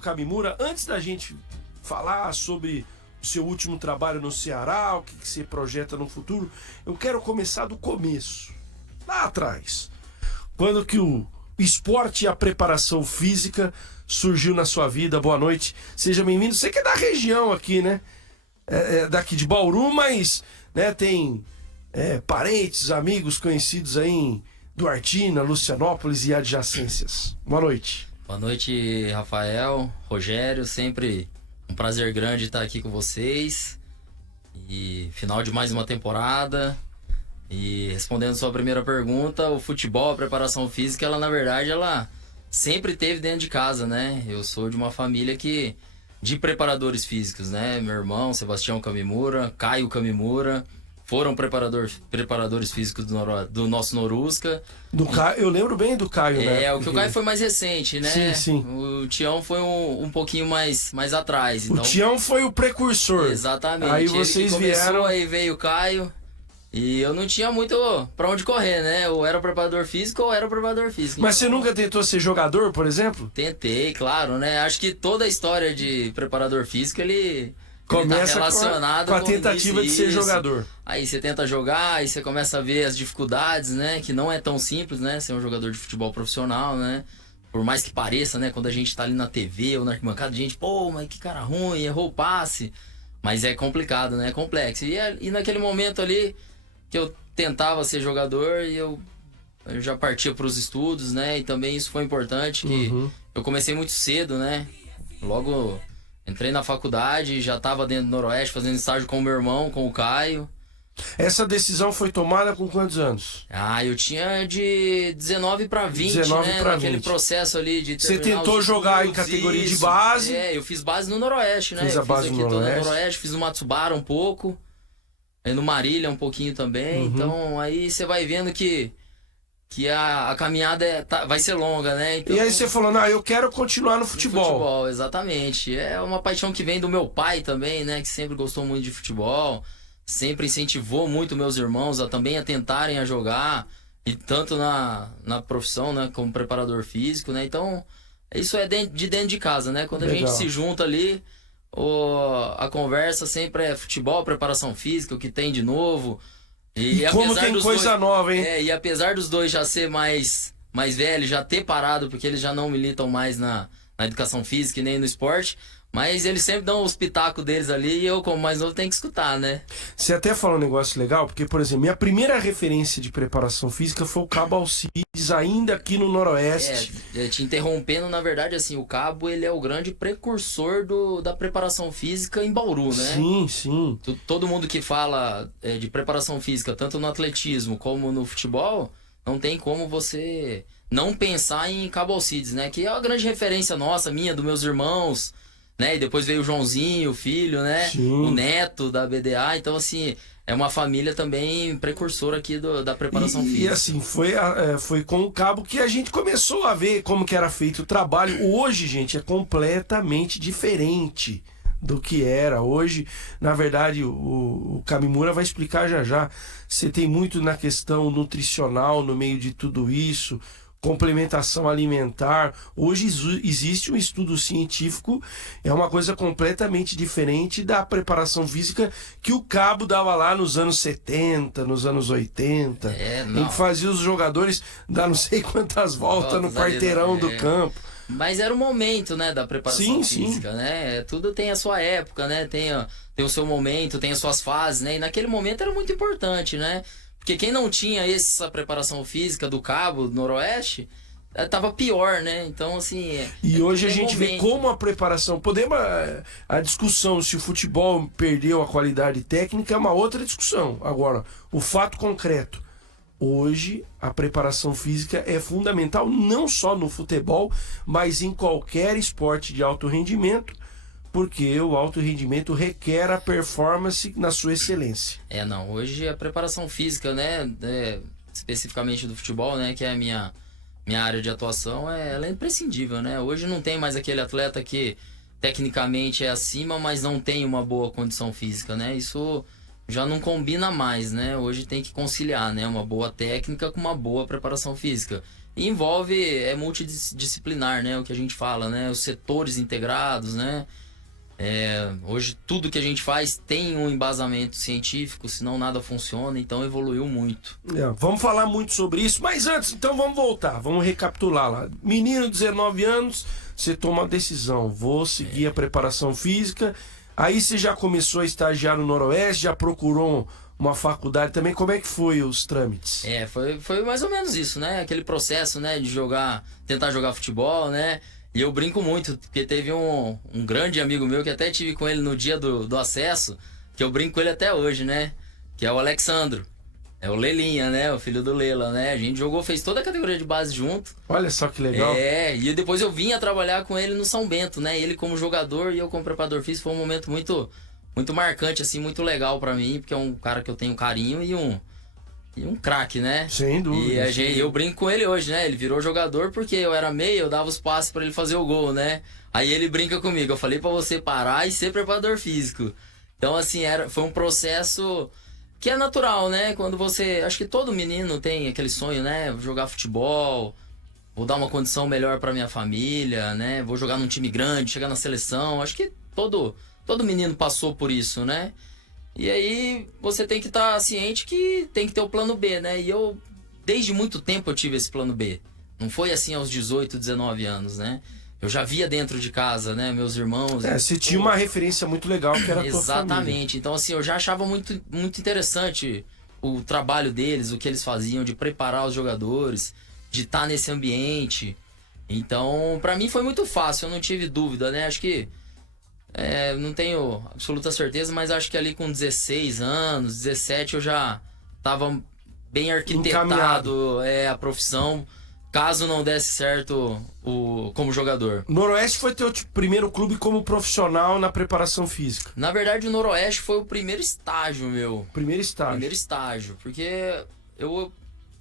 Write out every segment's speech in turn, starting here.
Kamimura. Antes da gente falar sobre o seu último trabalho no Ceará, o que você projeta no futuro, eu quero começar do começo, lá atrás. Quando que o esporte e a preparação física surgiu na sua vida. Boa noite, seja bem-vindo. Você que é da região aqui, né? Daqui de Bauru, mas né, tem parentes, amigos, conhecidos aí em Duartina, Lucianópolis e adjacências. Boa noite. Boa noite, Rafael, Rogério, sempre um prazer grande estar aqui com vocês. E final de mais uma temporada. E respondendo sua primeira pergunta, o futebol, a preparação física, ela na verdade, ela sempre teve dentro de casa, né? Eu sou de uma família de preparadores físicos, né? Meu irmão, Sebastião Kamimura, Caio Kamimura, foram preparadores físicos do nosso Norusca. Do Caio, eu lembro bem do Caio, né? O Caio foi mais recente, né? Sim, sim. O Tião foi um pouquinho mais atrás. Então... O Tião foi o precursor. Exatamente. Aí vocês vieram... Aí veio o Caio. E eu não tinha muito pra onde correr, né? Ou era o preparador físico ou era o preparador físico. Mas então... você nunca tentou ser jogador, por exemplo? Tentei, claro, né? Acho que toda a história de preparador físico, ele começa tá relacionado com a tentativa de ser jogador. Aí você tenta jogar, aí você começa a ver as dificuldades, né? Que não é tão simples, né? Ser um jogador de futebol profissional, né? Por mais que pareça, né? Quando a gente tá ali na TV ou na arquibancada, a gente, pô, mas que cara ruim, errou o passe. Mas é complicado, né? É complexo. E naquele momento ali que eu tentava ser jogador e eu já partia para os estudos, né? E também isso foi importante, que eu comecei muito cedo, né? Logo entrei na faculdade, já estava dentro do Noroeste fazendo estágio com o meu irmão, com o Caio. Essa decisão foi tomada com quantos anos? Eu tinha de 19 para 20, 19 né? Pra Naquele 20. Processo ali de Você tentou jogar em categoria de base? Eu fiz base no Noroeste, né? Fiz a base eu fiz aqui no no Noroeste, fiz no Matsubara um pouco. Aí no Marília um pouquinho também. Então aí você vai vendo que a caminhada vai ser longa, né? Então, e aí você falou, não, eu quero continuar no futebol. Futebol, exatamente. É uma paixão que vem do meu pai também, né? Que sempre gostou muito de futebol. Sempre incentivou muito meus irmãos também a tentarem a jogar. E tanto na profissão, né? Como preparador físico, né? Então, isso é de dentro de casa, né? Quando a gente se junta ali... A conversa sempre é futebol, preparação física, o que tem de novo. E como tem coisa nova, hein? E apesar dos dois já ser mais velhos, já ter parado, porque eles já não militam mais na educação física e nem no esporte, mas eles sempre dão os pitacos deles ali e eu, como mais novo, tenho que escutar, né? Você até falou um negócio legal, porque, por exemplo, minha primeira referência de preparação física foi o Cabo Alcides, ainda aqui no Noroeste. Te interrompendo, na verdade, assim, o Cabo, ele é o grande precursor da preparação física em Bauru, né? Sim, sim. Todo mundo que fala de preparação física, tanto no atletismo como no futebol, não tem como você não pensar em Cabo Alcides, né? Que é uma grande referência nossa, minha, dos meus irmãos, né? E depois veio o Joãozinho, o filho, né? Sim. O neto da BDA. Então, assim, é uma família também precursora aqui da preparação física. E assim, foi com o Cabo que a gente começou a ver como que era feito o trabalho. Hoje, gente, é completamente diferente do que era. Hoje, na verdade, o Kamimura vai explicar já. Você tem muito na questão nutricional no meio de tudo isso, complementação alimentar. Hoje existe um estudo científico, é uma coisa completamente diferente da preparação física que o Cabo dava lá nos anos 70, nos anos 80, em que fazia os jogadores dar não sei quantas voltas no quarteirão do campo. Mas era o momento, né, da preparação física, sim. né? Tudo tem a sua época, né? Tem o seu momento, tem as suas fases, né? E naquele momento era muito importante, né? Porque quem não tinha essa preparação física do Cabo, do Noroeste, tava pior, né? Então, assim... E hoje a gente vê como a preparação... A discussão se o futebol perdeu a qualidade técnica é uma outra discussão. Agora, o fato concreto. Hoje, a preparação física é fundamental, não só no futebol, mas em qualquer esporte de alto rendimento, porque o alto rendimento requer a performance na sua excelência. Hoje a preparação física, né, especificamente do futebol, né, que é a minha área de atuação, ela é imprescindível, né? Hoje não tem mais aquele atleta que tecnicamente é acima, mas não tem uma boa condição física, né? Isso já não combina mais, né? Hoje tem que conciliar, né, uma boa técnica com uma boa preparação física. E envolve, multidisciplinar, né? O que a gente fala, né? Os setores integrados, né? Hoje tudo que a gente faz tem um embasamento científico, senão nada funciona, então evoluiu muito. Vamos falar muito sobre isso, mas antes, então vamos voltar, vamos recapitular lá. Menino, 19 anos, você toma a decisão, vou seguir a preparação física, aí você já começou a estagiar no Noroeste, já procurou uma faculdade também, como é que foi os trâmites? Foi mais ou menos isso, né? Aquele processo, né, de tentar jogar futebol, né? E eu brinco muito, porque teve um grande amigo meu que até tive com ele no dia do acesso, que eu brinco com ele até hoje, né? Que é o Alexandro. É o Lelinha, né? O filho do Lela, né? A gente fez toda a categoria de base junto. Olha só que legal. E depois eu vim a trabalhar com ele no São Bento, né? Ele como jogador e eu como preparador físico. Foi um momento muito, muito marcante, assim, muito legal pra mim, porque é um cara que eu tenho carinho e um craque, né? Sem dúvida. E eu brinco com ele hoje, né? Ele virou jogador porque eu era meio, eu dava os passes pra ele fazer o gol, né? Aí ele brinca comigo, eu falei pra você parar e ser preparador físico. Então, assim, foi um processo que é natural, né? Quando você... Acho que todo menino tem aquele sonho, né? Jogar futebol, vou dar uma condição melhor pra minha família, né? Vou jogar num time grande, chegar na seleção. Acho que todo menino passou por isso, né? E aí você tem que estar ciente que tem que ter o plano B, né? E eu, desde muito tempo, eu tive esse plano B. Não foi assim aos 18, 19 anos, né? Eu já via dentro de casa, né? Meus irmãos... Você tinha uma referência muito legal que era a tua família. Exatamente. Então, assim, eu já achava muito, muito interessante o trabalho deles, o que eles faziam, de preparar os jogadores, de estar nesse ambiente. Então, pra mim foi muito fácil, eu não tive dúvida, né? Acho que... não tenho absoluta certeza, mas acho que ali com 16 anos, 17, eu já tava bem arquitetado a profissão, caso não desse certo como jogador. Noroeste foi teu primeiro clube como profissional na preparação física? Na verdade, o Noroeste foi o primeiro estágio meu. Primeiro estágio, porque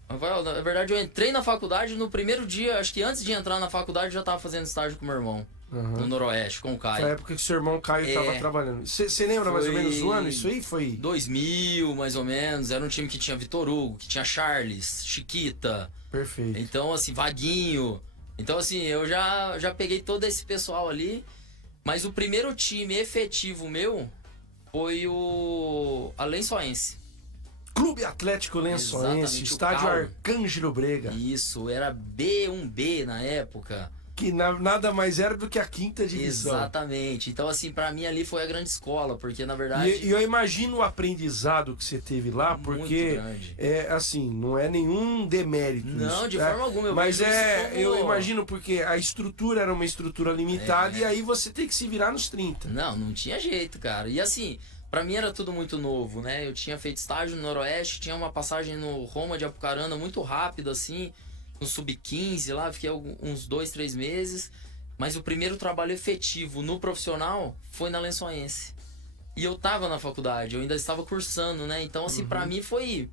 na verdade, eu entrei na faculdade no primeiro dia, acho que antes de entrar na faculdade, eu já tava fazendo estágio com meu irmão. No Noroeste, com o Caio. Foi a época que seu irmão Caio estava trabalhando. Você lembra mais ou menos o ano? Isso aí foi... 2000, mais ou menos. Era um time que tinha Vitor Hugo, que tinha Charles, Chiquita. Perfeito. Então, assim, Vaguinho. Então, assim, eu já peguei todo esse pessoal ali. Mas o primeiro time efetivo meu foi a Lençoense. Clube Atlético Lençoense, estádio Arcângelo Brega. Isso, era B1B na época. Que nada mais era do que a 5ª divisão. Exatamente. Então, assim, pra mim ali foi a grande escola, porque na verdade... E eu imagino o aprendizado que você teve lá, porque assim, não é nenhum demérito. Não, de forma alguma. Mas eu imagino porque a estrutura era uma estrutura limitada e aí você tem que se virar nos 30. Não tinha jeito, cara. E assim, pra mim era tudo muito novo, né? Eu tinha feito estágio no Noroeste, tinha uma passagem no Roma de Apucarana muito rápido, assim... no Sub-15 lá, fiquei uns 2, 3 meses. Mas o primeiro trabalho efetivo no profissional foi na Lençoense. E eu tava na faculdade, eu ainda estava cursando, né? Então, assim, pra mim foi...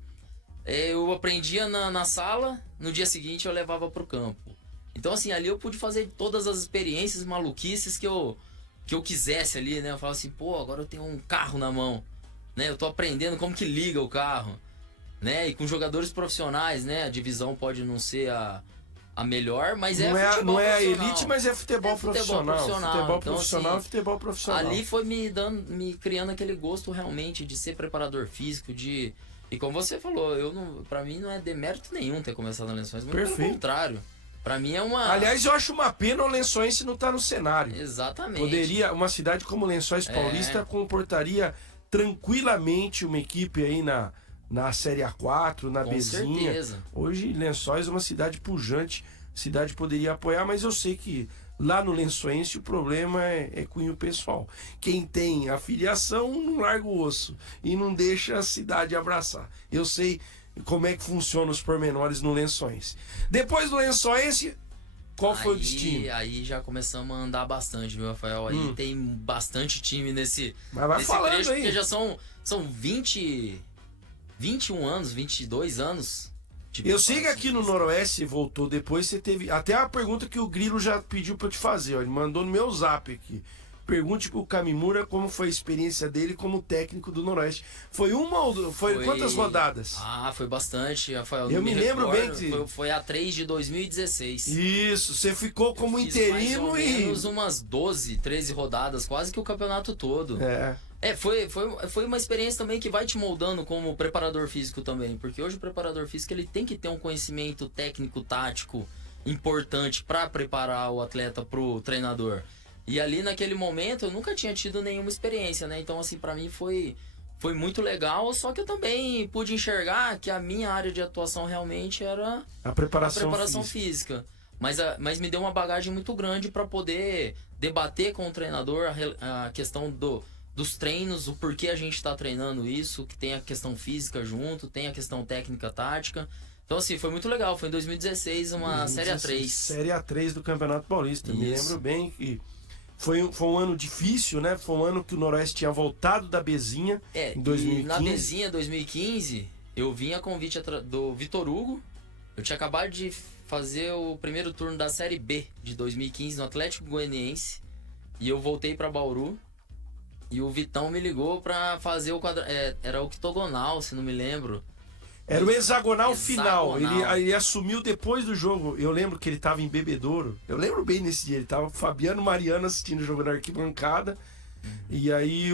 eu aprendia na sala, no dia seguinte eu levava pro campo. Então, assim, ali eu pude fazer todas as experiências maluquices que eu quisesse ali, né? Eu falava assim, pô, agora eu tenho um carro na mão, né? Eu tô aprendendo como que liga o carro. Né? E com jogadores profissionais, né? A divisão pode não ser a melhor, mas não é a elite, mas é futebol profissional. Futebol então, profissional assim, é futebol profissional. Ali foi me criando aquele gosto realmente de ser preparador físico, e como você falou, pra mim não é demérito nenhum ter começado na Lençóis, muito pelo contrário. Pra mim é uma... Aliás, eu acho uma pena o Lençóis não estar no cenário. Exatamente. Uma cidade como Lençóis Paulista comportaria tranquilamente uma equipe aí na Série A4, na Bzinha. Certeza. Hoje, Lençóis é uma cidade pujante, a cidade poderia apoiar, mas eu sei que lá no Lençoense o problema é cunho pessoal. Quem tem afiliação não larga o osso e não deixa a cidade abraçar. Eu sei como é que funciona os pormenores no Lençoense. Depois do Lençoense, qual foi o destino? Aí já começamos a andar bastante, viu, Rafael? Aí tem bastante time nesse falando trecho, aí. porque já são 21 anos, 22 anos. Eu sei que aqui no Noroeste voltou depois, você teve... Até a pergunta que o Grilo já pediu pra eu te fazer, ó, ele mandou no meu zap aqui. pergunte pro Kamimura como foi a experiência dele como técnico do Noroeste. Foi quantas rodadas? Ah, foi bastante, Rafael. Eu me lembro bem que... Foi a 3 de 2016. Isso, você ficou como interino mais ou menos umas 12, 13 rodadas, quase que o campeonato todo. Foi uma experiência também que vai te moldando como preparador físico também, porque hoje o preparador físico ele tem que ter um conhecimento técnico, tático importante para preparar o atleta pro treinador. E ali naquele momento eu nunca tinha tido nenhuma experiência, né? Então assim, para mim foi muito legal, só que eu também pude enxergar que a minha área de atuação realmente era a preparação física. Mas me deu uma bagagem muito grande para poder debater com o treinador a questão dos treinos, o porquê a gente está treinando isso, que tem a questão física junto, tem a questão técnica, tática. Então, assim, foi muito legal. Foi em 2016, uma Série A3. Série A3 do Campeonato Paulista. Isso. Me lembro bem que foi um ano difícil, né? Foi um ano que o Noroeste tinha voltado da Bezinha em 2015. E na Bezinha 2015, eu vim a convite do Vitor Hugo. Eu tinha acabado de fazer o primeiro turno da Série B de 2015 no Atlético Goianiense. E eu voltei para Bauru. E o Vitão me ligou pra fazer o era octogonal, se não me lembro. Era o hexagonal final. Ele assumiu depois do jogo. Eu lembro que ele tava em Bebedouro. Eu lembro bem nesse dia. Ele tava com Fabiano Mariano assistindo o jogo na arquibancada. E aí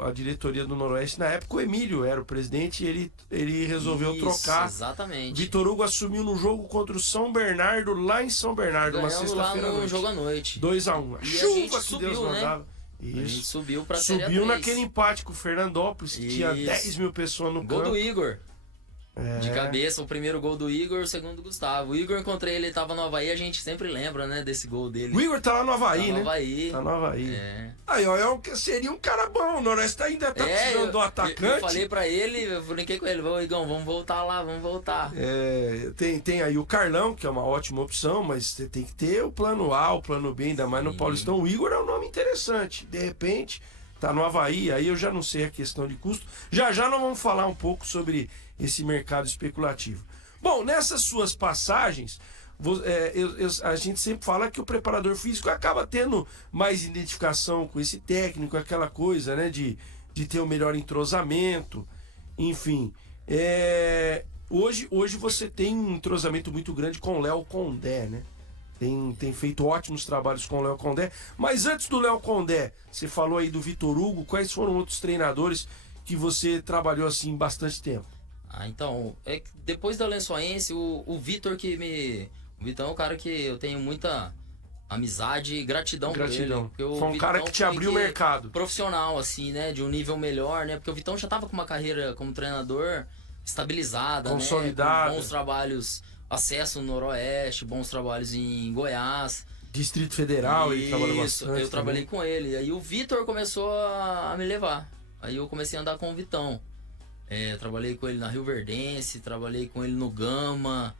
a diretoria do Noroeste, na época o Emílio era o presidente, e ele resolveu trocar. Exatamente. Vitor Hugo assumiu no jogo contra o São Bernardo, lá em São Bernardo, uma sexta-feira à noite. Jogo à noite. 2-1. A chuva que subiu, Deus mandava. Isso. A gente subiu pra Série A3. Subiu naquele empate com o Fernandópolis, que tinha 10 mil pessoas no campo. Gol do Igor. De cabeça, o primeiro gol do Igor, o segundo do Gustavo. O Igor, encontrei ele, tava no Havaí, a gente sempre lembra, né, desse gol dele. O Igor tá lá no Havaí, tá né? Tá no Havaí. Aí, ó, seria um cara bom, o Noroeste ainda tá precisando do atacante. Eu falei pra ele, eu brinquei com ele, Igão, vamos voltar lá, vamos voltar. Tem aí o Carlão, que é uma ótima opção, mas você tem que ter o plano A, o plano B, ainda mais no Paulistão. O Igor é um nome interessante, de repente... Tá no Havaí, aí eu já não sei a questão de custo. Já nós vamos falar um pouco sobre esse mercado especulativo. Bom, nessas suas passagens, a gente sempre fala que o preparador físico acaba tendo mais identificação com esse técnico, aquela coisa, né, de ter um melhor entrosamento, enfim. Hoje você tem um entrosamento muito grande com o Léo Condé, né? Tem feito ótimos trabalhos com o Léo Condé. Mas antes do Léo Condé, você falou aí do Vitor Hugo. Quais foram outros treinadores que você trabalhou assim bastante tempo? Então, depois da Lençoense, o Vitor O Vitão é um cara que eu tenho muita amizade e gratidão por ele. Foi um cara que te abriu o mercado. Profissional, assim, né? De um nível melhor, né? Porque o Vitão já tava com uma carreira como treinador estabilizada, consolidada, né? Com bons trabalhos... Acesso no Noroeste, bons trabalhos em Goiás. Distrito Federal, ele trabalhou bastante. Eu trabalhei com ele. Aí o Vitor começou a me levar. Aí eu comecei a andar com o Vitão. Trabalhei com ele na Rio Verdense, trabalhei com ele no Gama,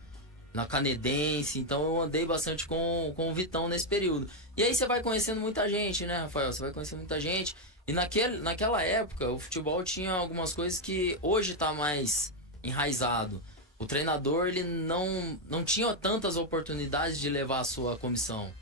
na Canedense. Então eu andei bastante com o Vitão nesse período. E aí você vai conhecendo muita gente, né, Rafael? Você vai conhecendo muita gente. E naquela época, o futebol tinha algumas coisas que hoje tá mais enraizado. O treinador, ele não tinha tantas oportunidades de levar a sua comissão.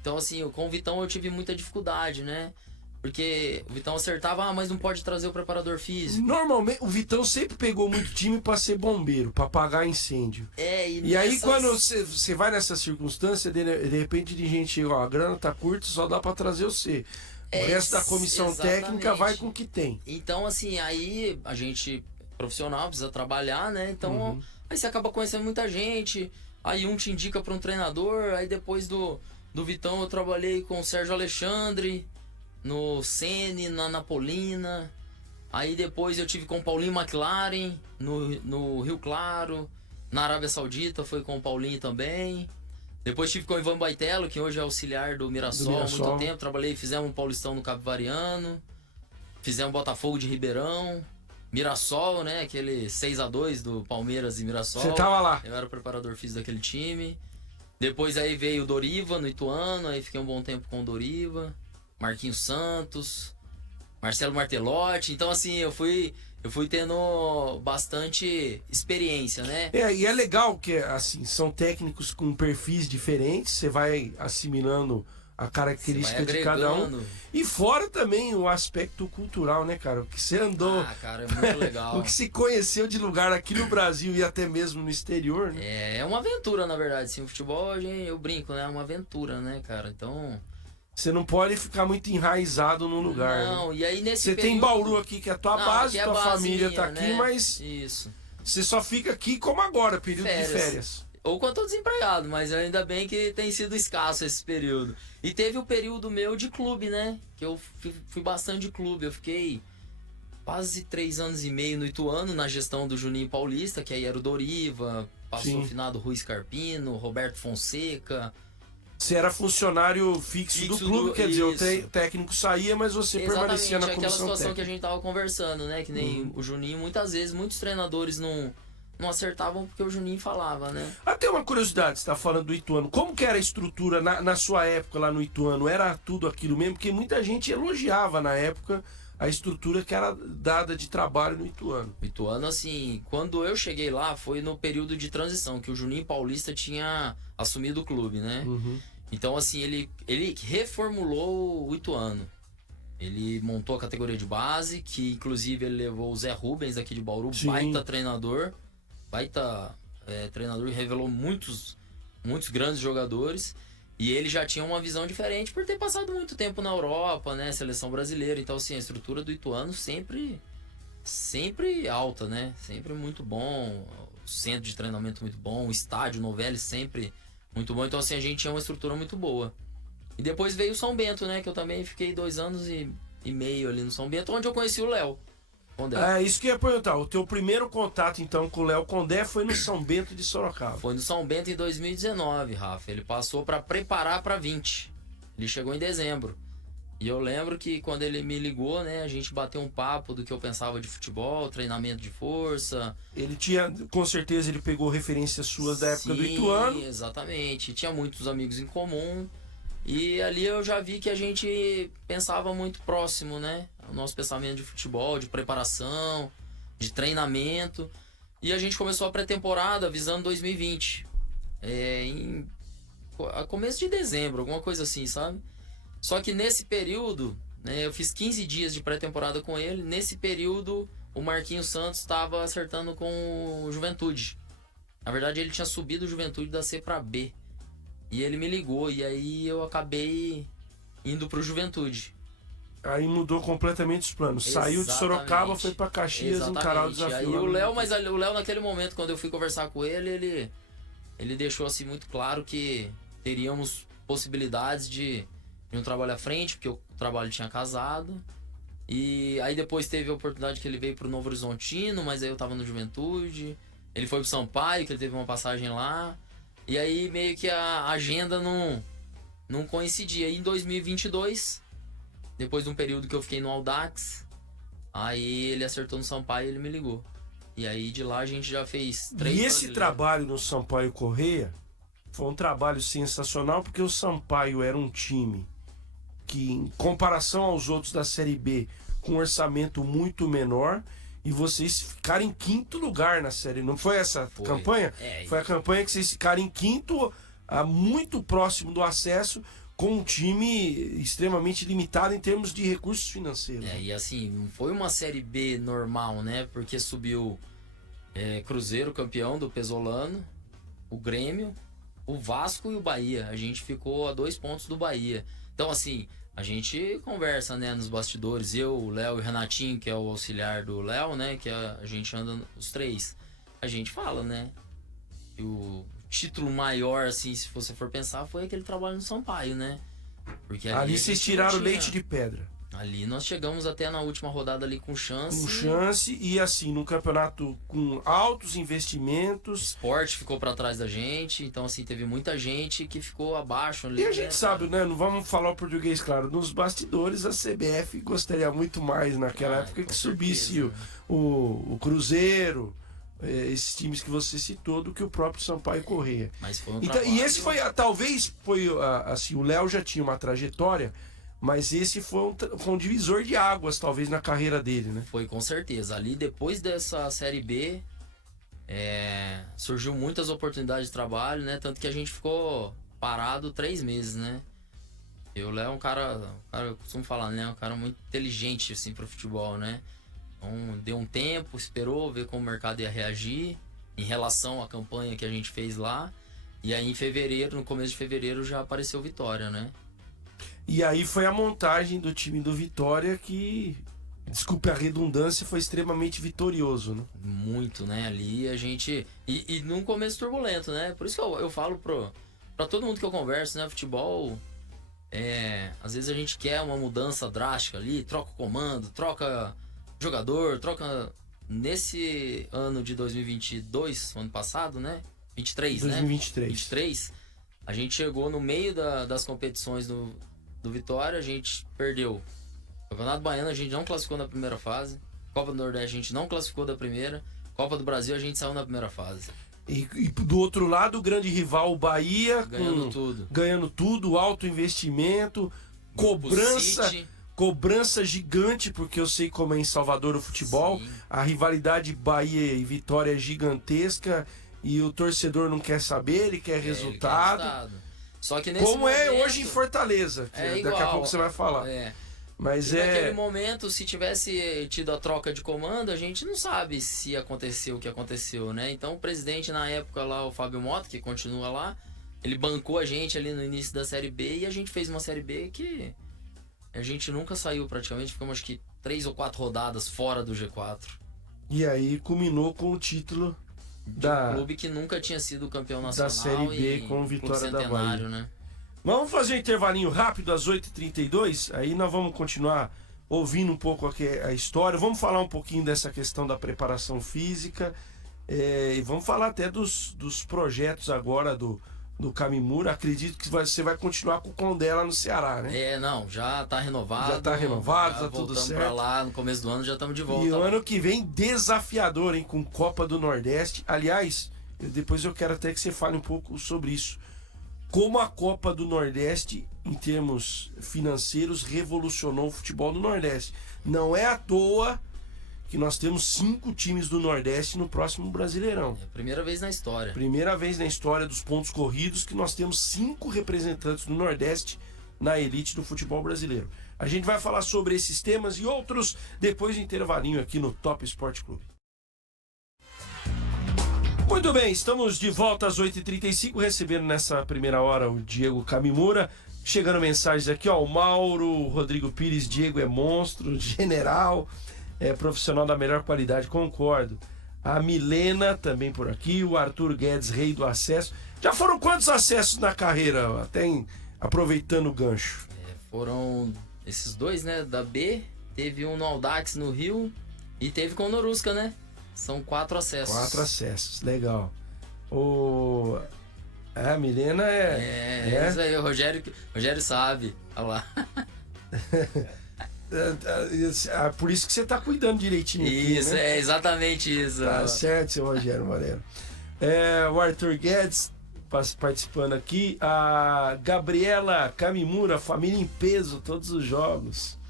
Então, assim, com o Vitão eu tive muita dificuldade, né? Porque o Vitão acertava, mas não pode trazer o preparador físico. Normalmente, o Vitão sempre pegou muito time pra ser bombeiro, pra apagar incêndio. E aí, quando você vai nessa circunstância, de repente, de gente chega, ó, a grana tá curta, só dá pra trazer você. O resto da comissão técnica vai com o que tem. Então, assim, aí a gente... profissional, precisa trabalhar, né? Então, aí você acaba conhecendo muita gente, aí um te indica para um treinador, aí depois do Vitão eu trabalhei com o Sérgio Alexandre, no Sene, na Napolina, aí depois eu tive com o Paulinho McLaren, no Rio Claro, na Arábia Saudita foi com o Paulinho também, depois tive com o Ivan Baitello, que hoje é auxiliar do Mirassol há muito tempo, fizemos um Paulistão no Capivariano, fizemos Botafogo de Ribeirão, Mirassol, né? Aquele 6-2 do Palmeiras e Mirassol. Você tava lá. Eu era o preparador físico daquele time. Depois aí veio o Doriva no Ituano, aí fiquei um bom tempo com o Doriva. Marquinhos Santos, Marcelo Martelotti. Então, assim, eu fui tendo bastante experiência, né? E é legal que, assim, são técnicos com perfis diferentes. Você vai assimilando a Você característica vai de cada um. agregando. E fora também o aspecto cultural, né, cara? O que você andou, Ah, cara, é muito legal. o que se conheceu de lugar aqui no Brasil e até mesmo no exterior, né? É uma aventura, na verdade. Assim, o futebol, eu brinco, né? É uma aventura, né, cara? Então. Você não pode ficar muito enraizado num lugar, né? Não, e aí nesse Você tem período... Bauru aqui, que é a tua Não, base, aqui é tua base família minha, tá aqui, né? mas Isso. você só fica aqui como agora, período de Férias. férias. Ou quando eu tô desempregado, mas ainda bem que tem sido escasso esse período. E teve o período meu de clube, né? Que eu fui bastante de clube. Eu fiquei quase 3 anos e meio no Ituano, na gestão do Juninho Paulista, que aí era o Doriva, passou Sim. o finado Rui Scarpino, Roberto Fonseca. Você era funcionário fixo do Fixo clube, do- quer dizer, o isso. técnico saía, mas você permanecia na Exatamente, aquela comissão situação técnica. que a gente tava conversando, né? Que nem o Juninho, muitas vezes, muitos treinadores não acertavam porque o Juninho falava, né? Até uma curiosidade, você está falando do Ituano. Como que era a estrutura na sua época lá no Ituano? Era tudo aquilo mesmo? Porque muita gente elogiava na época a estrutura que era dada de trabalho no Ituano. O Ituano, assim, quando eu cheguei lá, foi no período de transição, que o Juninho Paulista tinha assumido o clube, né? Então, assim, ele reformulou o Ituano. Ele montou a categoria de base, que inclusive ele levou o Zé Rubens aqui de Bauru, Sim. baita treinador, treinador que revelou muitos grandes jogadores. E ele já tinha uma visão diferente por ter passado muito tempo na Europa, né? Seleção brasileira. Então, assim, a estrutura do Ituano sempre alta, né? Sempre muito bom. O centro de treinamento muito bom. O estádio Novelli sempre muito bom. Então, assim, a gente tinha uma estrutura muito boa. E depois veio o São Bento, né? Que eu também fiquei 2 anos e meio ali no São Bento, onde eu conheci o Léo Condé. É isso que eu ia perguntar. O teu primeiro contato, então, com o Léo Condé foi no São Bento de Sorocaba. Foi no São Bento em 2019, Rafa. Ele passou para preparar para 20. Ele chegou em dezembro. E eu lembro que quando ele me ligou, né, a gente bateu um papo do que eu pensava de futebol, treinamento de força. Ele tinha, com certeza, ele pegou referências suas da época do Sim, Ituano. Exatamente. Tinha muitos amigos em comum. E ali eu já vi que a gente pensava muito próximo, né? O nosso pensamento de futebol, de preparação, de treinamento. E a gente começou a pré-temporada visando 2020. A começo de dezembro, alguma coisa assim, sabe? Só que nesse período, né, eu fiz 15 dias de pré-temporada com ele. Nesse período, o Marquinhos Santos estava acertando com o Juventude. Na verdade, ele tinha subido o Juventude da C para B. E ele me ligou, e aí eu acabei indo pro Juventude. Aí mudou completamente os planos. Saiu de Sorocaba, foi pra Caxias encarar o desafio. Aí o Léo, mas o Léo naquele momento, quando eu fui conversar com ele deixou assim muito claro que teríamos possibilidades de um trabalho à frente, porque o trabalho tinha casado. E aí depois teve a oportunidade que ele veio pro Novo Horizontino, mas aí eu tava no Juventude. Ele foi pro Sampaio, que ele teve uma passagem lá. E aí meio que a agenda não coincidia. E em 2022, depois de um período que eu fiquei no Audax, aí ele acertou no Sampaio e ele me ligou. E aí de lá a gente já fez 3 E esse trabalho no Sampaio Corrêa foi um trabalho sensacional, porque o Sampaio era um time que, em comparação aos outros da Série B, com um orçamento muito menor, e vocês ficaram em 5º lugar na série. Não foi essa campanha? Foi a campanha que vocês ficaram em 5º, muito próximo do acesso, com um time extremamente limitado em termos de recursos financeiros. E assim, não foi uma Série B normal, né? Porque subiu Cruzeiro, campeão do Pesolano, o Grêmio, o Vasco e o Bahia. A gente ficou a 2 pontos do Bahia. Então, assim, a gente conversa, né, nos bastidores. Eu, o Léo e o Renatinho, que é o auxiliar do Léo, né? Que a gente anda os 3. A gente fala, né? Que o título maior, assim, se você for pensar, foi aquele trabalho no Sampaio, né? Porque ali vocês tiraram leite de pedra. Ali nós chegamos até na última rodada ali com chance. Com chance e assim, num campeonato com altos investimentos. O Sport ficou pra trás da gente, então assim, teve muita gente que ficou abaixo ali. E a gente sabe, né? Não vamos falar o português, claro. Nos bastidores, a CBF gostaria muito mais naquela época que subisse o Cruzeiro, esses times que você citou, do que o próprio Sampaio Corrêa. Mas foi um então, e esse foi, talvez, foi assim, o Léo já tinha uma trajetória, mas esse foi um divisor de águas, talvez, na carreira dele, né? Foi, com certeza. Ali, depois dessa Série B, surgiu muitas oportunidades de trabalho, né? Tanto que a gente ficou parado 3 meses, né? E o Léo é um cara, eu costumo falar, né? Um cara muito inteligente, assim, pro futebol, né? Então, deu um tempo, esperou ver como o mercado ia reagir em relação à campanha que a gente fez lá. E aí, em fevereiro, no começo de fevereiro, já apareceu o Vitória, né? E aí foi a montagem do time do Vitória que, desculpe a redundância, foi extremamente vitorioso, né? Muito, né? Ali a gente... E num começo turbulento, né? Por isso que eu falo pra todo mundo que eu converso, né? Futebol... às vezes a gente quer uma mudança drástica ali, troca o comando, troca jogador, troca... Nesse ano de 2022, ano passado, né? 23, 2023. né? 23, a gente chegou no meio das competições do Vitória, a gente perdeu. Campeonato Baiano a gente não classificou na primeira fase, Copa do Nordeste a gente não classificou da primeira, Copa do Brasil a gente saiu na primeira fase. E do outro lado, o grande rival, o Bahia, ganhando tudo, alto investimento, cobrança gigante, porque eu sei como é em Salvador o futebol. Sim. A rivalidade Bahia e Vitória é gigantesca e o torcedor não quer saber, ele quer resultado. Só que nesse como momento, é hoje em Fortaleza, que daqui a pouco você vai falar. Mas naquele momento, se tivesse tido a troca de comando, a gente não sabe se aconteceu o que aconteceu, né? Então o presidente na época lá, o Fábio Mota, que continua lá, ele bancou a gente ali no início da Série B e a gente fez uma Série B que a gente nunca saiu praticamente, ficamos acho que 3 ou 4 rodadas fora do G4. E aí culminou com o título de um clube que nunca tinha sido campeão nacional da Série B com Vitória da Bahia, né? Vamos fazer um intervalinho rápido às 8h32, aí nós vamos continuar ouvindo um pouco aqui a história, vamos falar um pouquinho dessa questão da preparação física e vamos falar até dos projetos agora do Kamimura. Acredito que você vai continuar com o Condé no Ceará, né? Não, já tá renovado. Já tá renovado, tá tudo certo. Pra lá, no começo do ano já estamos de volta. E o ano que vem desafiador, hein, com Copa do Nordeste. Aliás, depois eu quero até que você fale um pouco sobre isso. Como a Copa do Nordeste, em termos financeiros, revolucionou o futebol do Nordeste. Não é à toa que nós temos 5 times do Nordeste no próximo Brasileirão. É a primeira vez na história. Primeira vez na história dos pontos corridos que nós temos 5 representantes do Nordeste na elite do futebol brasileiro. A gente vai falar sobre esses temas e outros depois do intervalinho aqui no Top Esporte Clube. Muito bem, estamos de volta às 8h35, recebendo nessa primeira hora o Diego Kamimura. Chegando mensagens aqui, ó, o Mauro Rodrigo Pires, Diego é monstro, general, é profissional da melhor qualidade, concordo. A Milena também por aqui, o Arthur Guedes, rei do acesso. Já foram quantos acessos na carreira, até aproveitando o gancho? Foram esses 2, né, da B, teve um no Audax no Rio e teve com o Norusca, né? São 4 acessos. 4 acessos, legal. A Milena é... Isso aí, o Rogério sabe. Olha lá. Por isso que você tá cuidando direitinho. Isso, aqui, né? É exatamente isso. Tá certo, seu Rogério Valero. O Arthur Guedes participando aqui. A Gabriela Kamimura, família em peso, todos os jogos.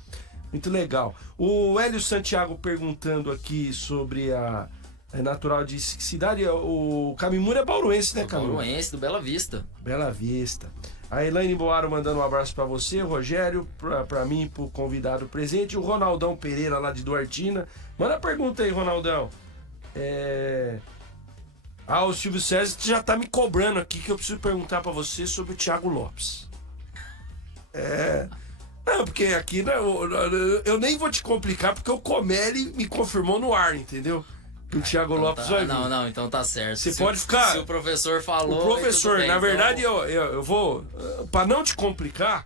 Muito legal. O Hélio Santiago perguntando aqui sobre a natural de cidade. O Kamimura é bauruense, né, Kamimura? Bauruense, do Bela Vista. Bela Vista. A Elaine Boaro mandando um abraço para você, Rogério, para mim, pro convidado presente. O Ronaldão Pereira, lá de Duartina. Manda a pergunta aí, Ronaldão. O Silvio César já tá me cobrando aqui que eu preciso perguntar para você sobre o Thiago Lopes. Não, porque aqui eu nem vou te complicar, porque o Comelli me confirmou no ar, entendeu? Que o Thiago então Lopes vai vir. Não, então tá certo. Você pode ficar... Se o professor falou... O professor, bem, na verdade, então... eu vou... Pra não te complicar,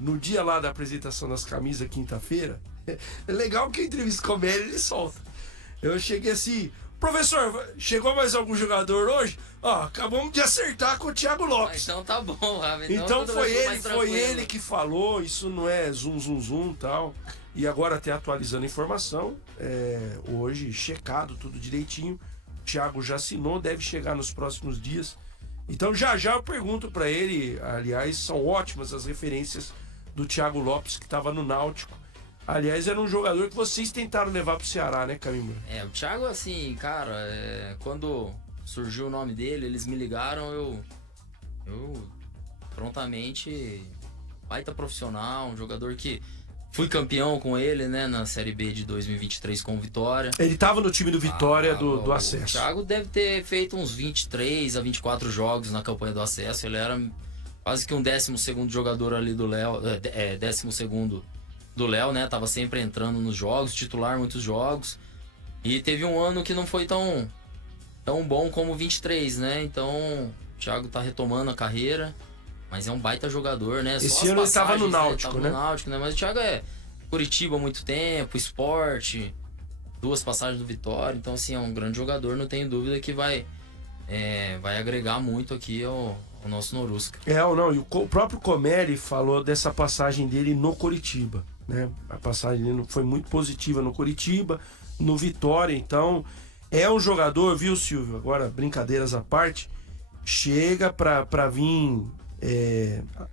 no dia lá da apresentação das camisas, quinta-feira, é legal que a entrevista com o Comelli ele solta. Eu cheguei assim... Professor, chegou mais algum jogador hoje? Acabamos de acertar com o Thiago Lopes. Então tá bom, Rafa. Então foi ele que falou, isso não é zum e tal. E agora até atualizando a informação, hoje checado tudo direitinho, o Thiago já assinou, deve chegar nos próximos dias. Então já eu pergunto para ele, aliás, são ótimas as referências do Thiago Lopes, que estava no Náutico. Aliás, era um jogador que vocês tentaram levar pro Ceará, né, Kamimura? O Thiago, assim, cara, quando surgiu o nome dele, eles me ligaram, eu prontamente, baita profissional, um jogador que fui campeão com ele, né, na Série B de 2023 com o Vitória. Ele tava no time do Vitória do O acesso. Thiago deve ter feito uns 23 a 24 jogos na campanha do acesso. Ele era quase que um 12º jogador ali do Léo, 12º do Léo, né? Tava sempre entrando nos jogos, titular em muitos jogos. E teve um ano que não foi tão bom como o 23, né? Então, o Thiago tá retomando a carreira. Mas é um baita jogador, né? Esse ano ele tava no Náutico, né? No Náutico, né? Mas o Thiago é Curitiba há muito tempo, Sport, 2 passagens do Vitória. Então, assim, é um grande jogador, não tenho dúvida que vai agregar muito aqui ao nosso Norusca. Não, e o próprio Comelli falou dessa passagem dele no Curitiba, né? A passagem dele foi muito positiva no Curitiba, no Vitória. Então, é um jogador, viu, Silvio? Agora, brincadeiras à parte, chega pra vir...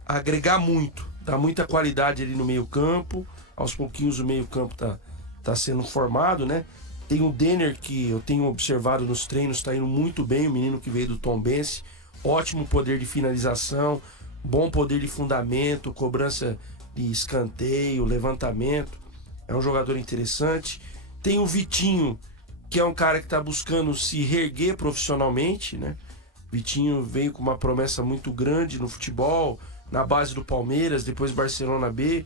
agregar muito, dar muita qualidade ali no meio campo. Aos pouquinhos o meio campo tá sendo formado, né? Tem o Denner, que eu tenho observado nos treinos, tá indo muito bem, o menino que veio do Tombense, ótimo poder de finalização, bom poder de fundamento, cobrança de escanteio, levantamento, é um jogador interessante. Tem o Vitinho, que é um cara que tá buscando se reerguer profissionalmente, né? Vitinho veio com uma promessa muito grande no futebol, na base do Palmeiras, depois Barcelona B.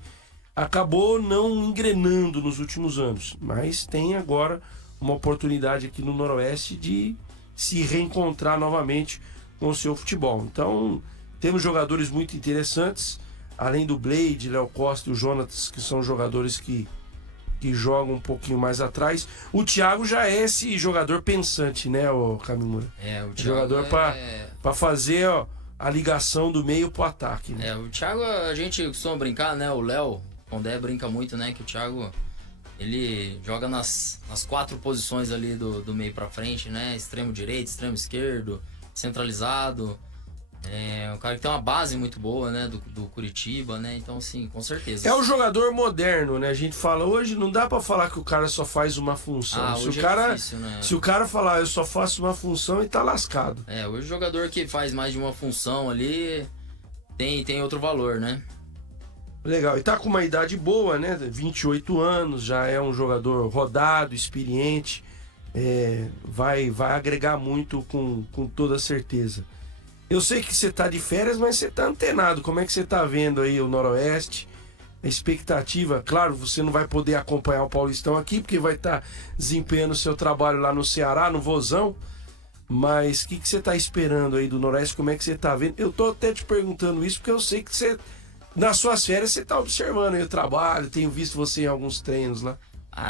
Acabou não engrenando nos últimos anos, mas tem agora uma oportunidade aqui no Noroeste de se reencontrar novamente com o seu futebol. Então, temos jogadores muito interessantes, além do Blade, Léo Costa e o Jonatas, que são jogadores que joga um pouquinho mais atrás. O Thiago já é esse jogador pensante, né, o Kamimura? O Thiago jogador para fazer a ligação do meio pro ataque, né? O Thiago, a gente costuma brincar, né? O Léo Condé brinca muito, né? Que o Thiago, ele joga nas 4 posições ali do meio para frente, né? Extremo direito, extremo esquerdo, centralizado. É um cara que tem uma base muito boa, né? Do Curitiba, né? Então, assim, com certeza. É um jogador moderno, né? A gente fala, hoje não dá pra falar que o cara só faz uma função. Se o cara falar, eu só faço uma função, ele tá lascado. Hoje o jogador que faz mais de uma função ali tem outro valor, né? Legal. E tá com uma idade boa, né? 28 anos, já é um jogador rodado, experiente. Vai agregar muito com toda certeza. Eu sei que você tá de férias, mas você tá antenado. Como é que você tá vendo aí o Noroeste? A expectativa, claro, você não vai poder acompanhar o Paulistão aqui, porque vai estar desempenhando o seu trabalho lá no Ceará, no Vozão. Mas o que você tá esperando aí do Noroeste? Como é que você tá vendo? Eu tô até te perguntando isso, porque eu sei que você, nas suas férias, você tá observando aí o trabalho. Tenho visto você em alguns treinos lá.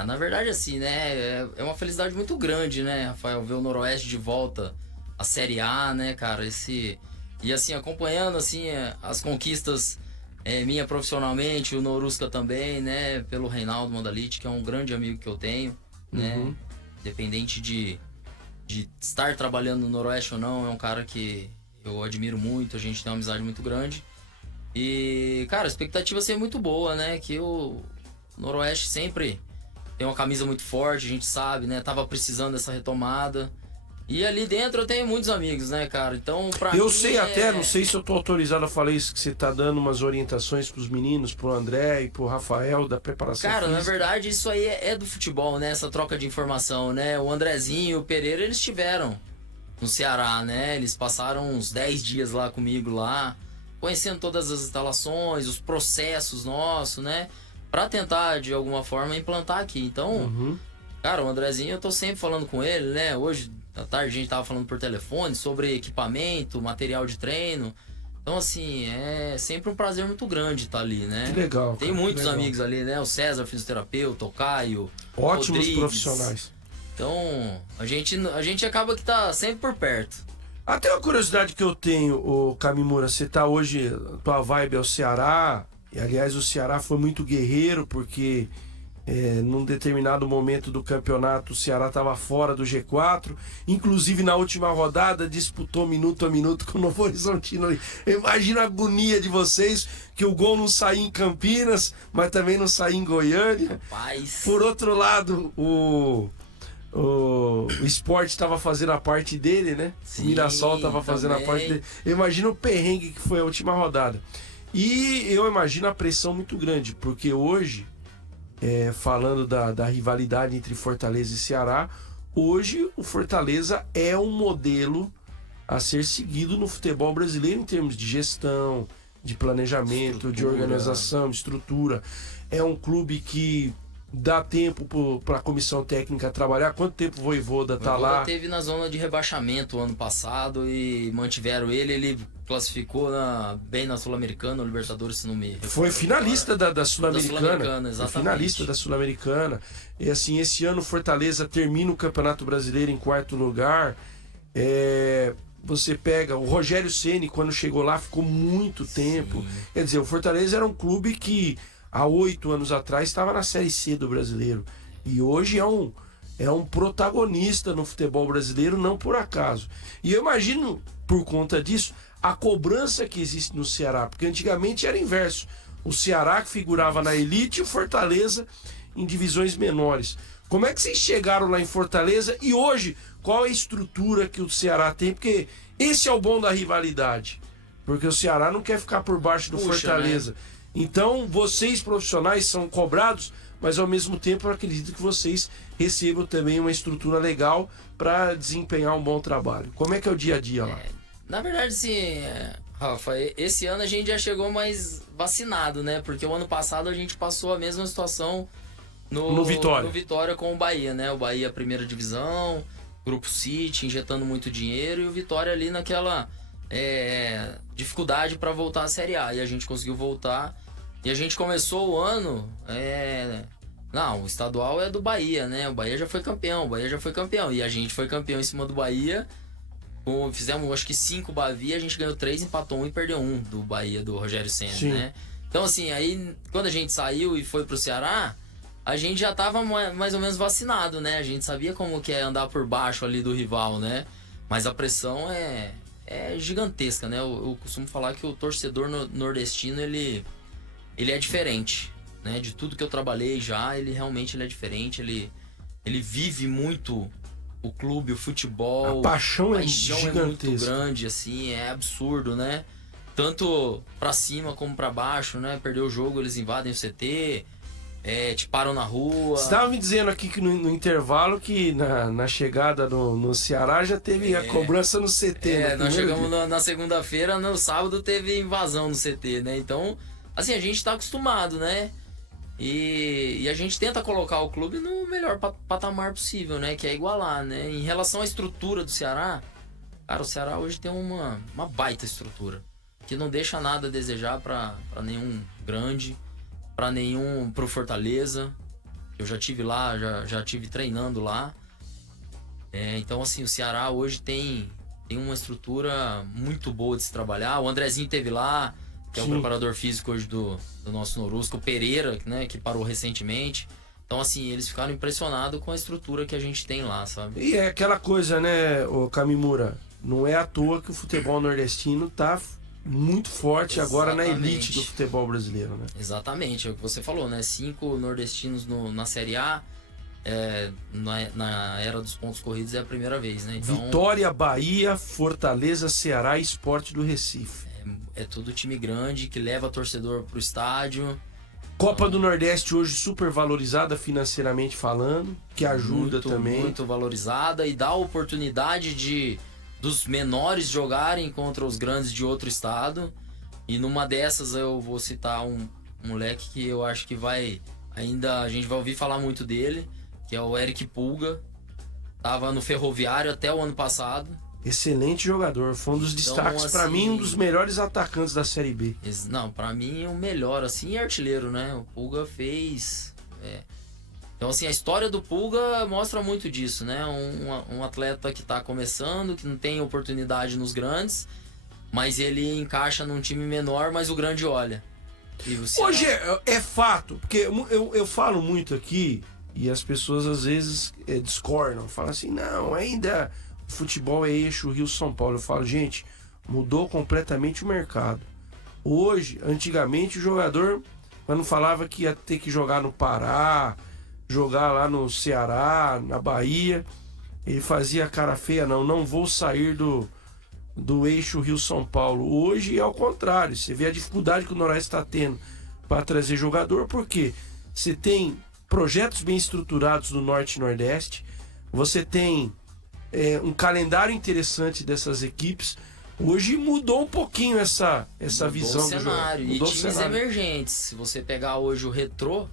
Na verdade, assim, né? É uma felicidade muito grande, né, Rafael? Ver o Noroeste de volta a Série A, né, cara, e assim, acompanhando, assim, as conquistas minha profissionalmente, o Norusca também, né, pelo Reinaldo Mondalite, que é um grande amigo que eu tenho, né, independente de estar trabalhando no Noroeste ou não, é um cara que eu admiro muito, a gente tem uma amizade muito grande, e, cara, a expectativa é muito boa, né, que o Noroeste sempre tem uma camisa muito forte, a gente sabe, né, tava precisando dessa retomada. E ali dentro eu tenho muitos amigos, né, cara? Então, pra mim... Eu sei até, não sei se eu tô autorizado a falar isso, que você tá dando umas orientações pros meninos, pro André e pro Rafael, da preparação Cara, física. na verdade, isso aí é do futebol, né? Essa troca de informação, né? O Andrezinho e o Pereira, eles estiveram no Ceará, né? Eles passaram uns 10 dias lá comigo, lá, conhecendo todas as instalações, os processos nossos, né? Pra tentar, de alguma forma, implantar aqui. Então, cara, o Andrezinho, eu tô sempre falando com ele, né? Hoje... à tarde a gente tava falando por telefone sobre equipamento, material de treino. Então, assim, é sempre um prazer muito grande estar ali, né? Que legal. Tem muitos amigos ali, né? O César, fisioterapeuta, o Caio, ótimos Rodrigues. Profissionais. Então, a gente acaba que tá sempre por perto. Até uma curiosidade que eu tenho, o Kamimura, você tá hoje, tua vibe é o Ceará, e aliás o Ceará foi muito guerreiro, porque num determinado momento do campeonato o Ceará estava fora do G4, inclusive na última rodada disputou minuto a minuto com o Novo Horizontino ali. Imagina a agonia de vocês, que o gol não saía em Campinas, mas também não saía em Goiânia. Rapaz. Por outro lado, o Sport estava fazendo a parte dele, né? Sim, o Mirassol estava fazendo a parte dele. Eu imagino o perrengue que foi a última rodada. E eu imagino a pressão muito grande, porque hoje, falando da rivalidade entre Fortaleza e Ceará, hoje o Fortaleza é um modelo a ser seguido no futebol brasileiro em termos de gestão, de planejamento, de organização, de estrutura. É um clube que dá tempo para a comissão técnica trabalhar. Quanto tempo o Vojvoda tá lá? Teve na zona de rebaixamento o ano passado e mantiveram ele classificou bem na Sul-Americana, Libertadores, se não me recordo. Foi finalista da Sul-Americana. Exatamente. Foi finalista da Sul-Americana. E assim, esse ano o Fortaleza termina o Campeonato Brasileiro em 4º lugar. Você pega o Rogério Ceni, quando chegou lá, ficou muito tempo. Quer dizer, o Fortaleza era um clube que há 8 anos atrás estava na Série C do brasileiro. E hoje é um protagonista no futebol brasileiro, não por acaso. E eu imagino, por conta disso, a cobrança que existe no Ceará. Porque antigamente era inverso. O Ceará que figurava na elite e o Fortaleza em divisões menores. Como é que vocês chegaram lá em Fortaleza e hoje, qual é a estrutura que o Ceará tem? Porque esse é o bom da rivalidade. Porque o Ceará não quer ficar por baixo do Fortaleza. Né? Então, vocês profissionais são cobrados, mas ao mesmo tempo eu acredito que vocês recebam também uma estrutura legal para desempenhar um bom trabalho. Como é que é o dia a dia lá? Na verdade, sim, Rafa, esse ano a gente já chegou mais vacinado, né? Porque o ano passado a gente passou a mesma situação no Vitória com o Bahia, né? O Bahia, primeira divisão, Grupo City, injetando muito dinheiro, e o Vitória ali naquela dificuldade para voltar à Série A. E a gente conseguiu voltar. E a gente começou o ano... Não, o estadual é do Bahia, né? O Bahia já foi campeão, E a gente foi campeão em cima do Bahia. Fizemos, acho que 5 Bavi, a gente ganhou 3, empatou 1 e perdeu 1 do Bahia, do Rogério Ceni, né? Então, assim, aí quando a gente saiu e foi pro Ceará, a gente já tava mais ou menos vacinado, né? A gente sabia como que é andar por baixo ali do rival, né? Mas a pressão é gigantesca, né? Eu costumo falar que o torcedor nordestino, ele é diferente, né? De tudo que eu trabalhei já, ele realmente é diferente, ele vive muito o clube, o futebol. A paixão é gigantesca. É muito grande, assim, é absurdo, né? Tanto pra cima como pra baixo, né? Perdeu o jogo, eles invadem o CT, te param na rua. Você estava me dizendo aqui que no intervalo que na chegada no Ceará já teve a cobrança no CT. Nós chegamos na segunda-feira, no sábado teve invasão no CT, né? Então, assim, a gente tá acostumado, né? E a gente tenta colocar o clube no melhor patamar possível, né? Que é igualar, né? Em relação à estrutura do Ceará, cara, o Ceará hoje tem uma baita estrutura. Que não deixa nada a desejar para nenhum grande, pro Fortaleza. Eu já tive lá, já tive treinando lá. Então, assim, o Ceará hoje tem uma estrutura muito boa de se trabalhar. O Andrezinho teve lá, que é o preparador físico hoje do nosso Norusco, o Pereira, né, que parou recentemente. Então, assim, eles ficaram impressionados com a estrutura que a gente tem lá, sabe? E é aquela coisa, né, ô Kamimura? Não é à toa que o futebol nordestino tá muito forte agora na elite do futebol brasileiro, né? Exatamente, é o que você falou, né? 5 nordestinos na Série A, na era dos pontos corridos é a primeira vez, né? Então, Vitória, Bahia, Fortaleza, Ceará e Sport do Recife. É tudo time grande que leva torcedor pro estádio. Copa do Nordeste hoje super valorizada financeiramente falando, que ajuda também. Muito valorizada e dá a oportunidade dos menores jogarem contra os grandes de outro estado. E numa dessas eu vou citar um moleque que eu acho que a gente vai ouvir falar muito dele, que é o Eric Pulga. Tava no Ferroviário até o ano passado. Excelente jogador, foi um dos destaques, assim, pra mim, um dos melhores atacantes da Série B. Não, pra mim o melhor, assim, é artilheiro, né? O Pulga fez... Então, assim, a história do Pulga mostra muito disso, né? Um atleta que tá começando, que não tem oportunidade nos grandes, mas ele encaixa num time menor, mas o grande olha. Hoje é fato, porque eu falo muito aqui e as pessoas às vezes discordam, falam assim, não, ainda... futebol é eixo Rio-São Paulo. Eu falo, gente, mudou completamente o mercado. Hoje, antigamente, o jogador, quando falava que ia ter que jogar no Pará, jogar lá no Ceará, na Bahia. Ele fazia cara feia, não vou sair do eixo Rio-São Paulo. Hoje é ao contrário, você vê a dificuldade que o Noroeste está tendo para trazer jogador, porque você tem projetos bem estruturados no Norte e Nordeste, você tem um calendário interessante dessas equipes. Hoje mudou um pouquinho essa visão do cenário. jogo. E times emergentes. Se você pegar hoje o Retrô,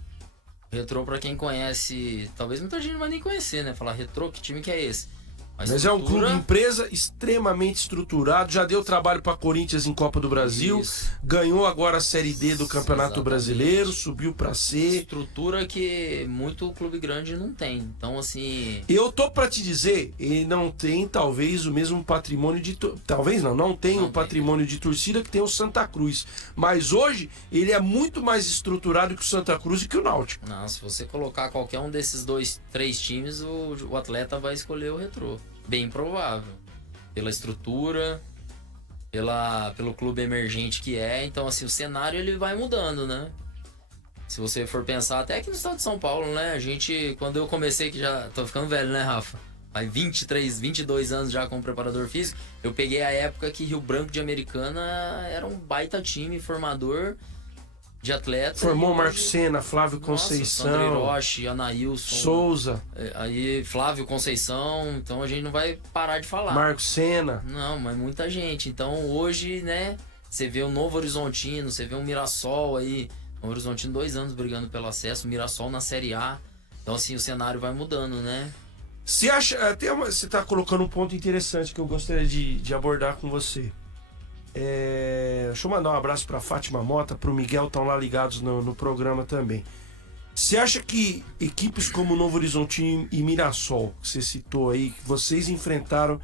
pra quem conhece, talvez muita gente não vai nem conhecer, né? Falar Retrô, que time que é esse? Mas é um clube empresa extremamente estruturado, já deu trabalho para Corinthians em Copa do Brasil, ganhou agora a Série D do Campeonato Brasileiro, subiu para C. Estrutura que muito clube grande não tem. Então, assim... Eu tô para te dizer, ele não tem talvez o mesmo patrimônio de... Talvez não tem o patrimônio de torcida que tem o Santa Cruz. Mas hoje ele é muito mais estruturado que o Santa Cruz e que o Náutico. Não, se você colocar qualquer um desses 2, 3 times, o atleta vai escolher o Retrô. Bem provável. Pela estrutura, pelo clube emergente que é. Então, assim, o cenário ele vai mudando, né? Se você for pensar, até aqui no estado de São Paulo, né? A gente, quando eu comecei, que já tô ficando velho, né, Rafa? Faz 23, 22 anos já como preparador físico. Eu peguei a época que Rio Branco de Americana era um baita time formador de atleta. Formou Marcos Senna, Flávio Conceição, Sandro Hiroshi, Anailson Souza, aí Flávio Conceição. Então a gente não vai parar de falar. Marcos Senna. Não, mas muita gente. Então hoje, né, você vê o Novo Horizontino, você vê o Mirassol aí, Novo Horizontino 2 anos brigando pelo acesso, Mirassol na Série A. Então assim, o cenário vai mudando, né? Você acha, você está colocando um ponto interessante que eu gostaria de abordar com você. Deixa eu mandar um abraço para Fátima Mota, para o Miguel, estão lá ligados no programa também. Você acha que equipes como Novo Horizontino e Mirassol, que você citou aí, que vocês enfrentaram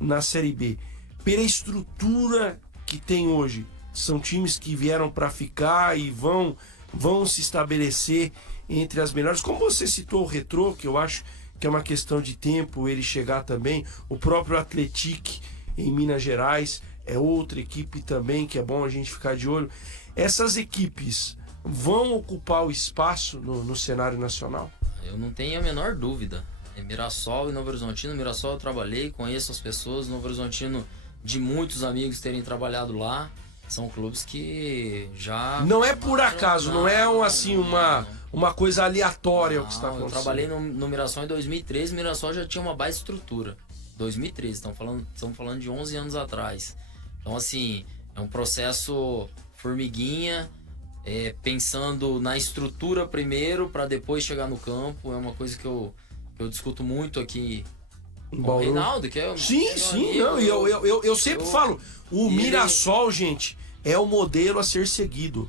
na Série B, pela estrutura que tem hoje, são times que vieram para ficar e vão se estabelecer entre as melhores? Como você citou o Retrô, que eu acho que é uma questão de tempo ele chegar também, o próprio Atlético em Minas Gerais é outra equipe também que é bom a gente ficar de olho. Essas equipes vão ocupar o espaço no cenário nacional? Eu não tenho a menor dúvida. Mirassol e Novo Horizontino. Mirassol eu trabalhei, conheço as pessoas. Novo Horizontino, de muitos amigos terem trabalhado lá. São clubes que já... Não é por acaso, não é uma coisa aleatória o que está acontecendo. Eu trabalhei no Mirassol em 2013. O Mirassol já tinha uma baixa estrutura. 2013, estamos falando de 11 anos atrás. Então, assim, é um processo formiguinha, pensando na estrutura primeiro, para depois chegar no campo. É uma coisa que eu discuto muito aqui com o Reinaldo, que é Sim, não, eu sempre falo, o Mirassol, gente, é o modelo a ser seguido.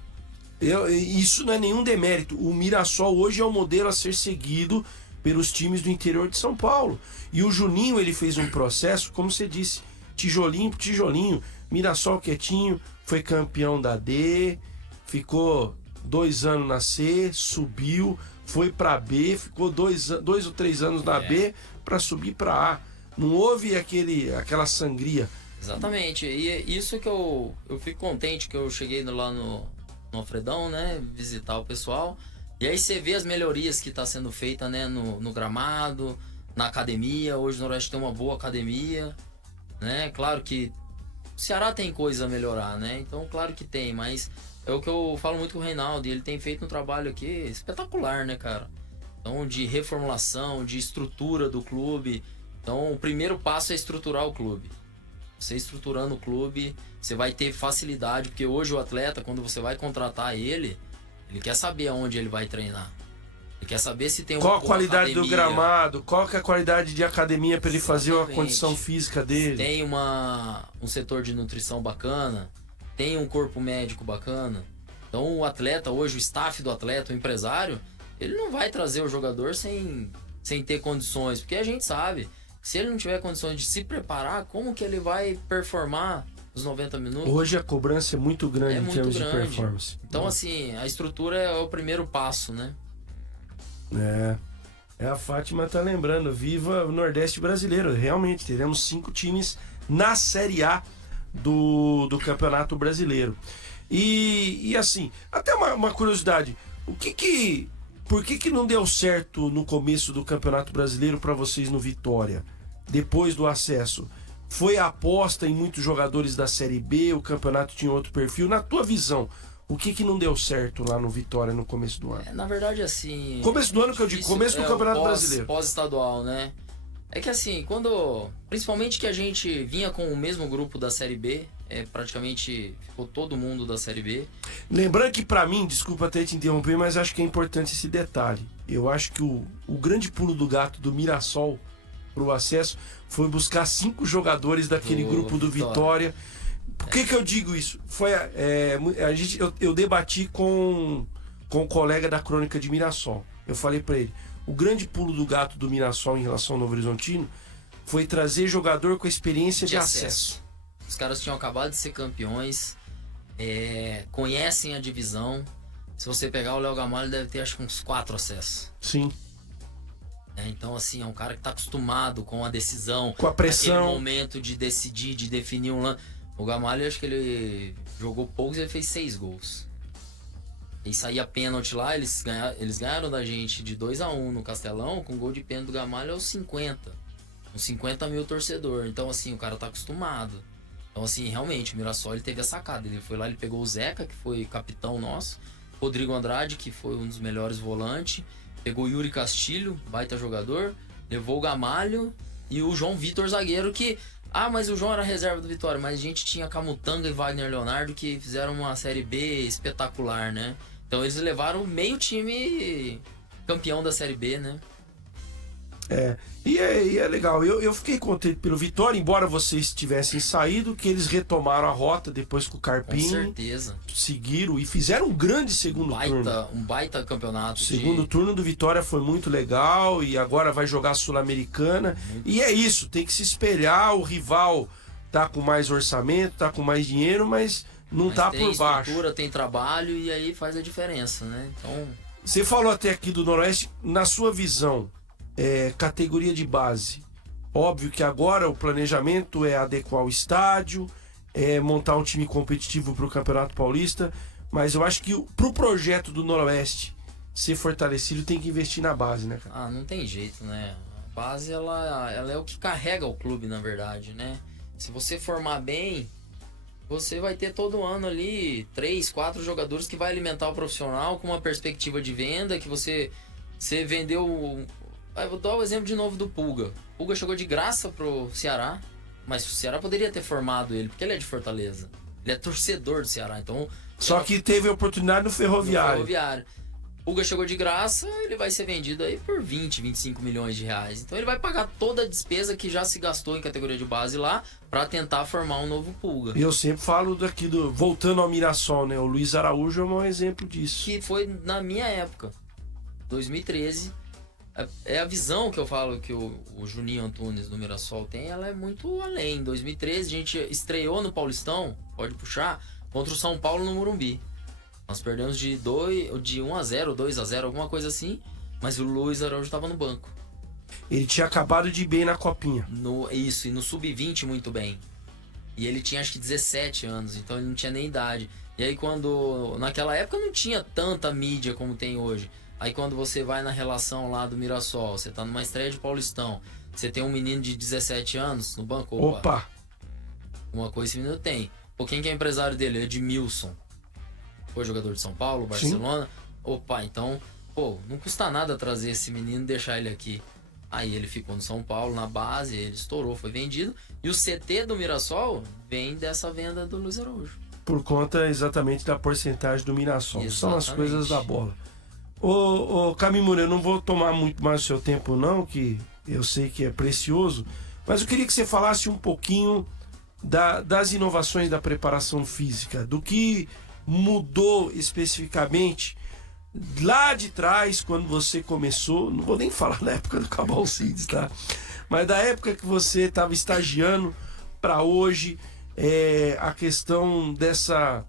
Isso não é nenhum demérito. O Mirassol hoje é o modelo a ser seguido pelos times do interior de São Paulo. E o Juninho, ele fez um processo, como você disse, tijolinho por tijolinho. Mirassol quietinho, foi campeão da D, ficou 2 anos na C, subiu, foi pra B, ficou 2 ou 3 anos na B para subir pra A. Não houve aquela sangria. Exatamente. E é isso que eu fico contente que eu cheguei lá no Alfredão, né, visitar o pessoal. E aí você vê as melhorias que tá sendo feita, né, no gramado, na academia. Hoje o Noroeste tem uma boa academia, né? Claro que o Ceará tem coisa a melhorar, né? Então, claro que tem, mas é o que eu falo muito com o Reinaldo, e ele tem feito um trabalho aqui espetacular, né, cara? Então, de reformulação, de estrutura do clube. Então, o primeiro passo é estruturar o clube. Você estruturando o clube, você vai ter facilidade, porque hoje o atleta, quando você vai contratar ele quer saber aonde ele vai treinar. Ele quer saber se tem qual a qualidade do gramado, qual que é a qualidade de academia para ele fazer a condição física dele. Tem um setor de nutrição bacana, tem um corpo médico bacana. Então o atleta hoje, o staff do atleta, o empresário, ele não vai trazer o jogador sem ter condições, porque a gente sabe, se ele não tiver condições de se preparar, como que ele vai performar os 90 minutos? Hoje a cobrança é muito grande em termos de performance. Então, assim, a estrutura é o primeiro passo, né? A Fátima tá lembrando, viva o Nordeste brasileiro. Realmente, teremos 5 times na Série A do Campeonato Brasileiro. E assim, até uma curiosidade, o que Por que não deu certo no começo do Campeonato Brasileiro para vocês no Vitória, depois do acesso? Foi a aposta em muitos jogadores da Série B, o campeonato tinha outro perfil. Na tua visão, o que não deu certo lá no Vitória no começo do ano? Na verdade, assim... Começo do ano que eu digo, começo do Campeonato Brasileiro. Pós-estadual, né? É que assim, quando... Principalmente que a gente vinha com o mesmo grupo da Série B, praticamente ficou todo mundo da Série B. Lembrando que pra mim, desculpa até te interromper, mas acho que é importante esse detalhe. Eu acho que o grande pulo do gato do Mirassol pro acesso foi buscar 5 jogadores daquele grupo do Vitória. Por que eu digo isso? Foi eu debati com um colega da Crônica de Mirassol. Eu falei pra ele, o grande pulo do gato do Mirassol em relação ao Novo Horizontino foi trazer jogador com experiência de acesso. Os caras tinham acabado de ser campeões, conhecem a divisão. Se você pegar o Léo Gamalho, deve ter acho que uns 4 acessos. Sim. Então, assim, é um cara que tá acostumado com a decisão, com a pressão, aquele momento de decidir, de definir um lance. O Gamalho, acho que ele jogou poucos e ele fez 6 gols. E saía pênalti lá, eles ganharam da gente de 2-1 no Castelão, com gol de pênalti do Gamalho aos 50. Com 50 mil torcedor. Então, assim, o cara tá acostumado. Então, assim, realmente, o Mirassol ele teve a sacada. Ele foi lá, ele pegou o Zeca, que foi capitão nosso, Rodrigo Andrade, que foi um dos melhores volantes, pegou o Yuri Castilho, baita jogador, levou o Gamalho e o João Vitor, zagueiro, que... mas o João era reserva do Vitória, mas a gente tinha Camutanga e Wagner Leonardo que fizeram uma Série B espetacular, né? Então eles levaram meio time campeão da Série B, né? E é legal. Eu fiquei contente pelo Vitória, embora vocês tivessem saído, que eles retomaram a rota depois com o Carpini. Com certeza. Seguiram e fizeram um grande segundo turno. Um baita campeonato. O segundo turno do Vitória foi muito legal e agora vai jogar a Sul-Americana. E é isso, tem que se espelhar. O rival tá com mais orçamento, tá com mais dinheiro, mas não tá por baixo. Tem estrutura, tem trabalho e aí faz a diferença, né? Então... Você falou até aqui do Noroeste, na sua visão... categoria de base. Óbvio que agora o planejamento é adequar o estádio, montar um time competitivo para o Campeonato Paulista, mas eu acho que pro projeto do Noroeste ser fortalecido tem que investir na base, né, cara? Não tem jeito, né? A base ela é o que carrega o clube, na verdade, né? Se você formar bem, você vai ter todo ano ali 3, 4 jogadores que vai alimentar o profissional com uma perspectiva de venda que você vendeu. Vou dar o exemplo de novo do Pulga. O Pulga chegou de graça pro Ceará, mas o Ceará poderia ter formado ele, porque ele é de Fortaleza. Ele é torcedor do Ceará, então... Só que teve a oportunidade no Ferroviário. O Pulga chegou de graça, ele vai ser vendido aí por 20, 25 milhões de reais. Então ele vai pagar toda a despesa que já se gastou em categoria de base lá para tentar formar um novo Pulga. E eu sempre falo daqui voltando ao Mirassol, né? O Luiz Araújo é um exemplo disso. Que foi na minha época, 2013... É a visão que eu falo que o Juninho Antunes do Mirassol tem, ela é muito além. Em 2013 a gente estreou no Paulistão, pode puxar, contra o São Paulo no Morumbi. Nós perdemos de 1-0, 2-0, alguma coisa assim, mas o Luiz Araújo estava no banco. Ele tinha acabado de ir bem na copinha. E no Sub-20 muito bem. E ele tinha acho que 17 anos, então ele não tinha nem idade. E aí naquela época não tinha tanta mídia como tem hoje. Aí quando você vai na relação lá do Mirassol, você tá numa estreia de Paulistão, você tem um menino de 17 anos no banco, opa! Uma coisa esse menino tem. Quem que é empresário dele? Edmilson. Foi jogador de São Paulo, Barcelona. Sim. Então, não custa nada trazer esse menino e deixar ele aqui. Aí ele ficou no São Paulo, na base, ele estourou, foi vendido. E o CT do Mirassol vem dessa venda do Luiz Araújo. Por conta exatamente da porcentagem do Mirassol. Exatamente. São as coisas da bola. Camimura, eu não vou tomar muito mais o seu tempo não, que eu sei que é precioso, mas eu queria que você falasse um pouquinho das inovações da preparação física, do que mudou especificamente lá de trás, quando você começou, não vou nem falar na época do Cabal Cides, tá? Mas da época que você estava estagiando para hoje, a questão dessa...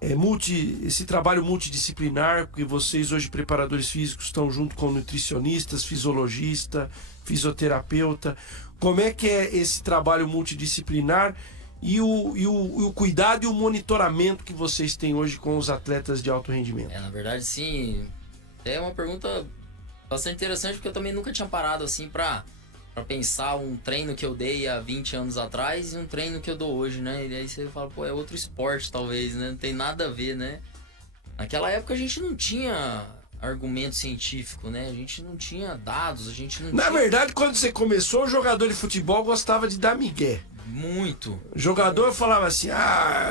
esse trabalho multidisciplinar, porque vocês hoje, preparadores físicos, estão junto com nutricionistas, fisiologista, fisioterapeuta. Como é que é esse trabalho multidisciplinar e o cuidado e o monitoramento que vocês têm hoje com os atletas de alto rendimento? Na verdade, sim, É uma pergunta bastante interessante, porque eu também nunca tinha parado assim pra pensar um treino que eu dei há 20 anos atrás e um treino que eu dou hoje, né? E aí você fala, pô, é outro esporte talvez, né? Não tem nada a ver, né? Naquela época a gente não tinha argumento científico, né? A gente não tinha dados, a gente não Na tinha... verdade, quando você começou, o jogador de futebol gostava de dar migué. Muito. O jogador falava assim,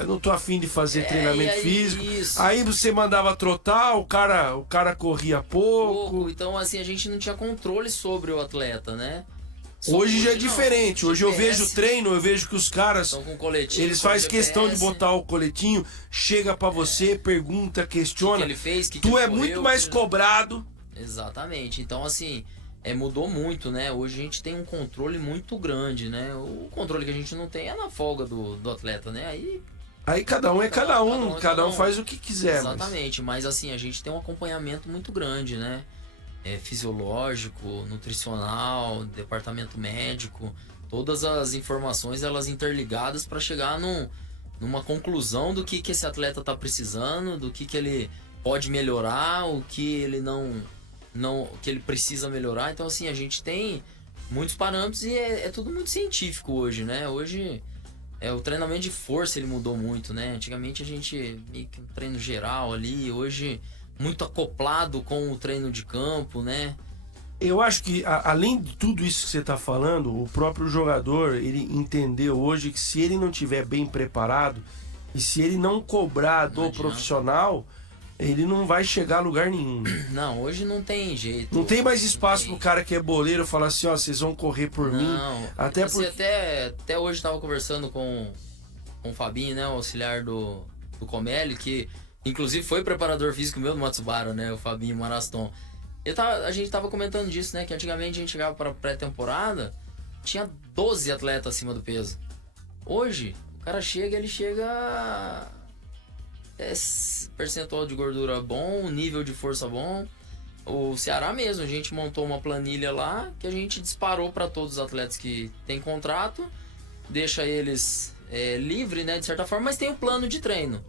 não tô afim de fazer treinamento e aí, físico. isso. Aí você mandava trotar, o cara corria pouco. Então, assim, a gente não tinha controle sobre o atleta, né? Hoje já é não. diferente. Hoje eu GPS. vejo treino, eu vejo que os caras, Estão com coletinho, eles com fazem questão de GPS. botar o coletinho, chega pra você, pergunta, O questiona. que ele fez, que Tu ele é correu, muito mais que- cobrado. Exatamente. Então, assim, mudou muito, né? Hoje a gente tem um controle muito grande, né? O controle que a gente não tem é na folga do atleta, né? Aí cada um é cada um, cada um faz o que quiser. Mas... Exatamente, mas assim, a gente tem um acompanhamento muito grande, né? Fisiológico, nutricional, departamento médico, todas as informações elas interligadas para chegar numa conclusão do que esse atleta está precisando, do que ele pode melhorar, o que ele não o que ele precisa melhorar. Então assim, a gente tem muitos parâmetros e é tudo muito científico hoje, né? Hoje o treinamento de força ele mudou muito, né? Antigamente a gente meio que um treino geral ali, hoje muito acoplado com o treino de campo, né? Eu acho que, além de tudo isso que você está falando, o próprio jogador, ele entendeu hoje que se ele não tiver bem preparado e se ele não cobrar do profissional, ele não vai chegar a lugar nenhum. Não, hoje não tem jeito. Não tem mais espaço pro cara que é boleiro falar assim, ó, vocês vão correr por mim. Até assim, até hoje estava conversando com o Fabinho, né, o auxiliar do Comelli, que inclusive foi preparador físico meu do Matsubara, né, o Fabinho Maraston. A gente tava comentando disso, né, que antigamente a gente chegava para pré-temporada, tinha 12 atletas acima do peso. Hoje, o cara chega, percentual de gordura bom, nível de força bom. O Ceará mesmo, a gente montou uma planilha lá que a gente disparou para todos os atletas que tem contrato, deixa eles livre, né, de certa forma, mas tem um plano de treino.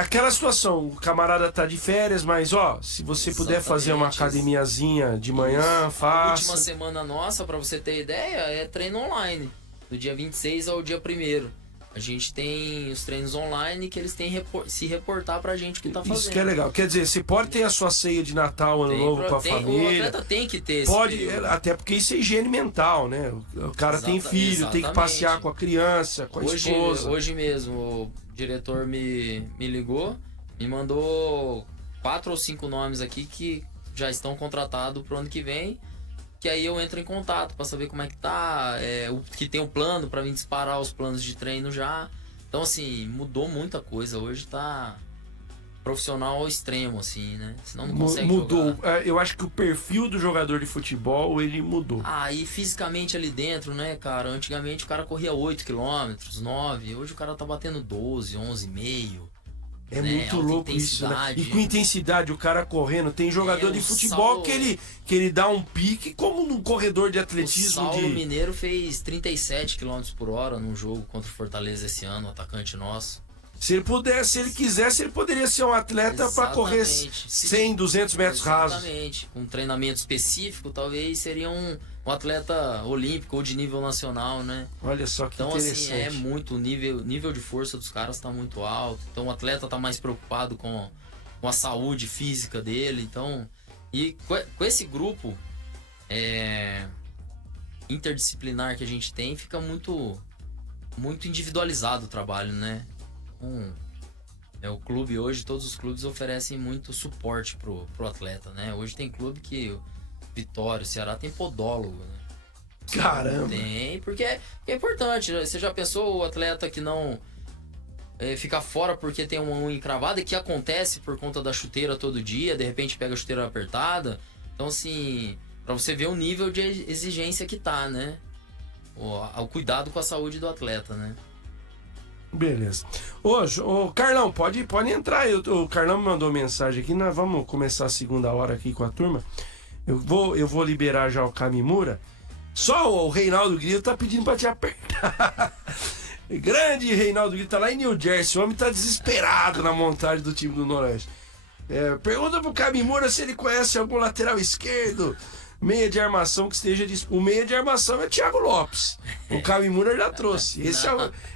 Aquela situação, o camarada tá de férias, mas ó, se você puder fazer uma academiazinha de manhã, faça. A última semana nossa, para você ter ideia, é treino online, do dia 26 ao dia 1º. A gente tem os treinos online que eles têm se reportar pra gente o que tá fazendo. Isso que é legal. Quer dizer, você pode ter a sua ceia de Natal, Ano Novo com a família. O atleta tem que ter esse Pode, até porque isso é higiene mental, né? O cara tem filho, tem que passear com a criança, com a esposa. Hoje mesmo, o diretor me ligou, me mandou 4 ou 5 nomes aqui que já estão contratados pro ano que vem. Que aí eu entro em contato para saber como é que tá, que tem um plano para vir disparar os planos de treino já. Então, assim, mudou muita coisa. Hoje tá profissional ao extremo, assim, né? Senão não consegue mudou. jogar. Eu acho que o perfil do jogador de futebol, ele mudou. E fisicamente ali dentro, né, cara? Antigamente o cara corria 8 km, 9. Hoje o cara tá batendo 12, 11,5. É muito louco isso, né? E com intensidade, o cara correndo. Tem jogador de futebol que ele dá um pique como num corredor de atletismo. O Saulo Mineiro fez 37 km por hora num jogo contra o Fortaleza esse ano, o atacante nosso. Se ele pudesse, se ele quisesse, ele poderia ser um atleta para correr 100, 200 metros rasos. Exatamente. Com um treinamento específico, talvez seria um atleta olímpico ou de nível nacional, né? Olha só que então, interessante. Então, assim, muito o nível de força dos caras tá muito alto. Então, o atleta tá mais preocupado com a saúde física dele. Então, e com esse grupo interdisciplinar que a gente tem, fica muito individualizado o trabalho, né? O clube hoje, todos os clubes oferecem muito suporte pro atleta, né? Hoje tem clube que Vitória, Ceará tem podólogo, né? Caramba! Tem, porque é importante. Você já pensou o atleta que não fica fora porque tem uma unha encravada, que acontece por conta da chuteira todo dia, de repente pega a chuteira apertada. Então, assim, pra você ver o nível de exigência que tá, né? O cuidado com a saúde do atleta, né? Beleza. Ô Carlão, pode entrar aí. O Carlão me mandou mensagem aqui. Nós vamos começar a segunda hora aqui com a turma. Eu vou liberar já o Kamimura. Só o Reinaldo Grilo tá pedindo pra te apertar. Grande Reinaldo Grilo, tá lá em New Jersey. O homem tá desesperado na montagem do time do Noroeste. Pergunta pro Kamimura se ele conhece algum lateral esquerdo. Meia de armação que esteja... O meia de armação é Thiago Lopes. O Kamimura já trouxe.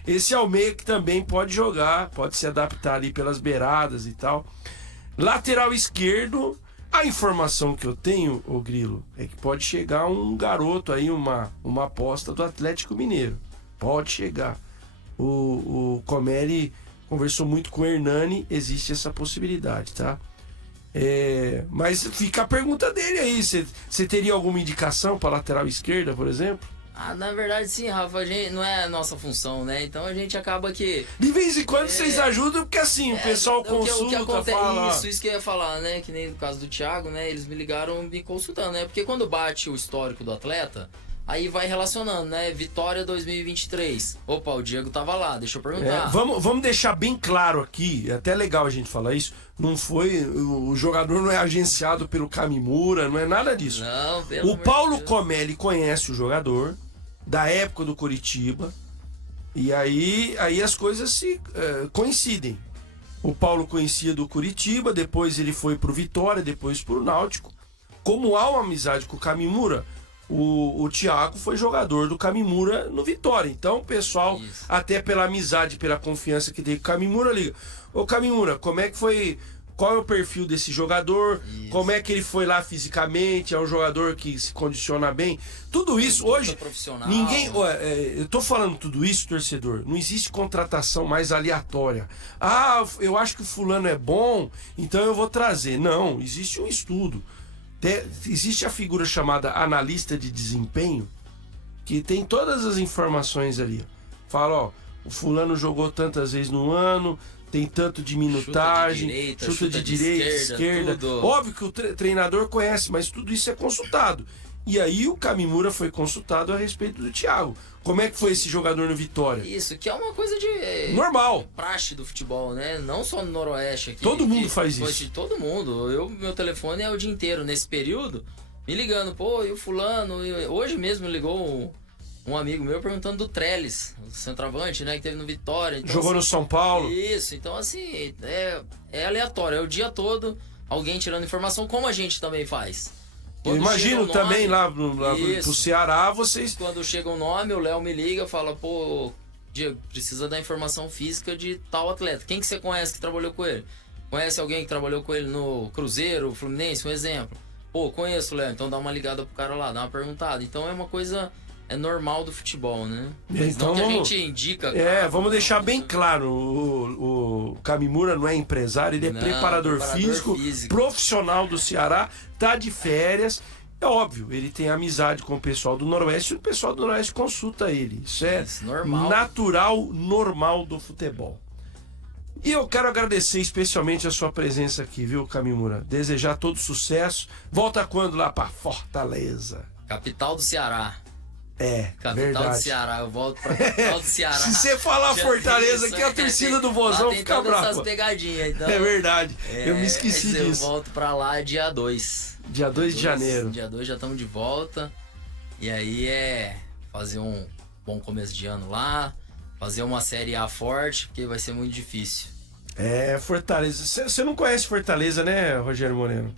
Esse é o meia que também pode jogar, pode se adaptar ali pelas beiradas e tal. Lateral esquerdo, a informação que eu tenho, ô Grilo, é que pode chegar um garoto aí, uma aposta do Atlético Mineiro. Pode chegar. O Comelli conversou muito com o Hernani, existe essa possibilidade, tá? Mas fica a pergunta dele aí, você teria alguma indicação para lateral esquerda, por exemplo? Na verdade sim, Rafa, a gente, não é a nossa função, né? Então a gente acaba que... De vez em quando vocês ajudam, porque assim, o pessoal consulta, o que acontece, fala... Isso que eu ia falar, né? Que nem no caso do Thiago, né? Eles me ligaram me consultando, né? Porque quando bate o histórico do atleta, aí vai relacionando, né? Vitória 2023. Opa, o Diego tava lá, deixa eu perguntar. Vamos deixar bem claro aqui, é até legal a gente falar isso, não foi... O jogador não é agenciado pelo Kamimura, não é nada disso. Não, pelo O Paulo Comelli conhece o jogador da época do Coritiba, e aí as coisas se coincidem. O Paulo conhecia do Coritiba, depois ele foi pro Vitória, depois pro Náutico. Como há uma amizade com o Kamimura, o Thiago foi jogador do Kamimura no Vitória. Então o pessoal, até pela amizade, pela confiança que tem com o Kamimura, liga: ô Kamimura, como é que foi... Qual é o perfil desse jogador? Isso. Como é que ele foi lá fisicamente? É um jogador que se condiciona bem? Tudo isso hoje... Ninguém... eu tô falando tudo isso, torcedor. Não existe contratação mais aleatória. Eu acho que o fulano é bom, então eu vou trazer. Não, existe um estudo. Existe a figura chamada analista de desempenho, que tem todas as informações ali. Fala, o fulano jogou tantas vezes no ano... Tem tanto de minutagem, chuta de direita, esquerda. Óbvio que o treinador conhece, mas tudo isso é consultado. E aí o Kamimura foi consultado a respeito do Thiago. Como é que foi esse jogador no Vitória? Isso, que é uma coisa de... normal. Praxe do futebol, né? Não só no Noroeste aqui. Todo mundo faz isso. Todo mundo. Meu telefone é o dia inteiro nesse período, me ligando. Pô, e o fulano? Hoje mesmo ligou um amigo meu perguntando do Trellis, o centroavante, né, que teve no Vitória. Então, jogou no São Paulo. Isso, então assim, é aleatório, é o dia todo alguém tirando informação, como a gente também faz. Eu imagino também lá pro Ceará, vocês... Quando chega um nome, o Léo me liga e fala, pô, Diego, precisa da informação física de tal atleta. Quem que você conhece que trabalhou com ele? Conhece alguém que trabalhou com ele no Cruzeiro, Fluminense, um exemplo? Pô, conheço, Léo, então dá uma ligada pro cara lá, dá uma perguntada. Então é uma coisa... É normal do futebol, né? Então não que a gente indica... vamos deixar bem claro, o Kamimura não é empresário, ele é preparador físico, profissional do Ceará, tá de férias. É óbvio, ele tem amizade com o pessoal do Noroeste e o pessoal do Noroeste consulta ele. Isso é normal. Natural, normal do futebol. E eu quero agradecer especialmente a sua presença aqui, viu, Kamimura? Desejar todo sucesso. Volta quando lá pra Fortaleza? Capital do Ceará. Capital verdade. do Ceará, eu volto pra capital do Ceará. Se você falar Fortaleza aqui, a torcida do Vozão fica brava. Essas pegadinhas, então. É verdade, eu me esqueci disso. Eu volto pra lá dia 2. Dia 2 de janeiro. Dia 2 já estamos de volta. E aí fazer um bom começo de ano lá, fazer uma Série A forte, porque vai ser muito difícil. Fortaleza. Você não conhece Fortaleza, né, Rogério Moreno?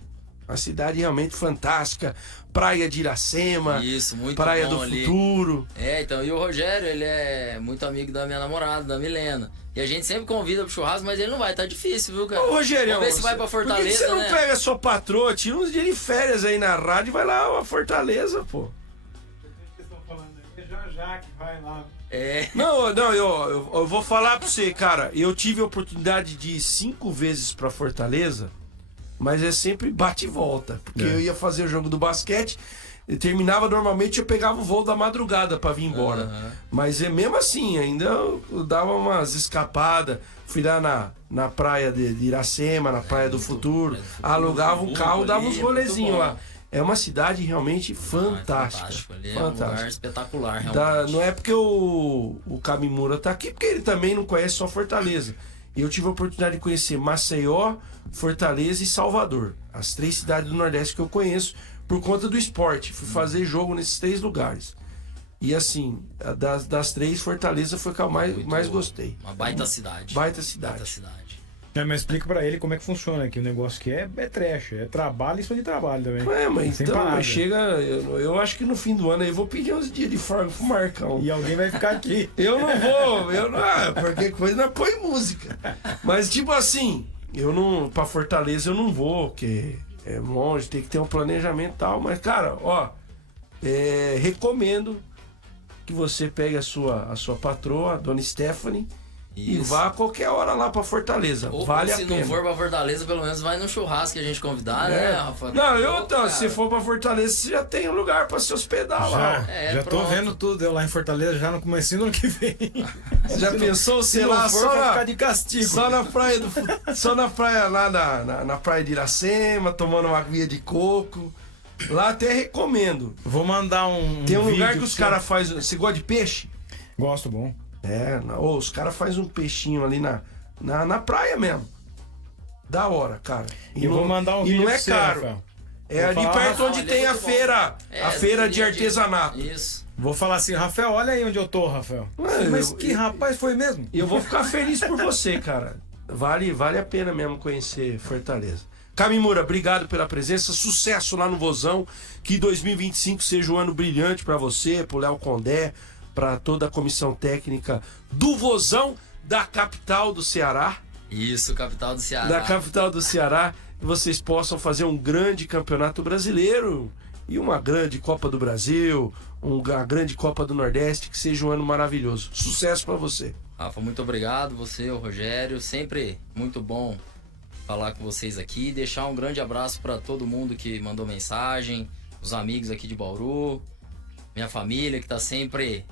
Uma cidade realmente fantástica. Praia de Iracema. Isso, muito Praia bom do ali. Futuro. Então, e o Rogério, ele é muito amigo da minha namorada, da Milena. E a gente sempre convida pro churrasco, mas ele não vai, tá difícil, viu, cara? Ô, Rogério, vamos ver se vai pra Fortaleza, por que você não pega sua patroa, tira uns dias de férias aí na rádio e vai lá a Fortaleza, pô. Vocês estão falando aí, já que vai lá. Não, eu vou falar pra você, cara. Eu tive a oportunidade de ir 5 vezes pra Fortaleza, mas é sempre bate e volta. Porque eu ia fazer o jogo do basquete, eu terminava normalmente, eu pegava o voo da madrugada pra vir embora. Mas mesmo assim, ainda eu dava umas escapadas. Fui lá na praia de Iracema, na Praia do Futuro, alugava um carro, dava uns rolezinhos lá. É uma cidade realmente fantástica. É um lugar espetacular, realmente. Não é porque o Kamimura tá aqui, porque ele também não conhece só Fortaleza. Eu tive a oportunidade de conhecer Maceió, Fortaleza e Salvador. As 3 cidades do Nordeste que eu conheço por conta do esporte. Fui fazer jogo nesses 3 lugares. E assim, das 3, Fortaleza foi a que eu mais gostei. Uma baita cidade. Baita cidade. Baita cidade. Mas explica pra ele como é que funciona aqui. O negócio que é trash, é trabalho e só de trabalho também. Mas Sem então, parada. mas chega. Eu acho que no fim do ano aí eu vou pedir uns dias de folga pro Marcão. E alguém vai ficar aqui. Eu não vou, porque coisa não põe música. Mas tipo assim, eu não. Pra Fortaleza eu não vou, porque é longe, tem que ter um planejamento e tal. Mas, cara, ó, recomendo que você pegue a sua patroa, a dona Stephanie, e Isso. vá a qualquer hora lá pra Fortaleza. Ou vale a se pena. não for pra Fortaleza, pelo menos vai no churrasco que a gente convidar, né, Rafa? Não, Pô, cara. se for pra Fortaleza, você já tem um lugar pra se hospedar lá. Já tô pronto. vendo tudo. Eu lá em Fortaleza já no comecinho do ano que vem. Você já pensou, Se sei não lá, for, só vai na, ficar de castigo. só na praia lá na praia de Iracema, tomando uma aguinha de coco. Lá até recomendo. Vou mandar Tem um vídeo lugar que pra os você. caras fazem. Você gosta de peixe? Gosto, bom. Os caras fazem um peixinho ali na praia mesmo. Da hora, cara. Eu vou mandar um e vídeo não é pra você, caro. Rafael. É Vou ali falar, perto Rafael, onde ali tem é a muito bom. feira. A feira de feira artesanato. Isso. Vou falar assim, Rafael, olha aí onde eu tô, Rafael. Mas que rapaz foi mesmo? Eu vou ficar feliz por você, cara. Vale a pena mesmo conhecer Fortaleza. Kamimura, obrigado pela presença. Sucesso lá no Vozão. Que 2025 seja um ano brilhante pra você, pro Léo Condé, pra toda a comissão técnica do Vozão, da capital do Ceará. Isso, capital do Ceará. Da capital do Ceará. Que vocês possam fazer um grande campeonato brasileiro e uma grande Copa do Brasil, uma grande Copa do Nordeste. Que seja um ano maravilhoso. Sucesso pra você. Rafa, muito obrigado. Você, o Rogério, sempre muito bom falar com vocês aqui. Deixar um grande abraço para todo mundo que mandou mensagem, os amigos aqui de Bauru, minha família que tá sempre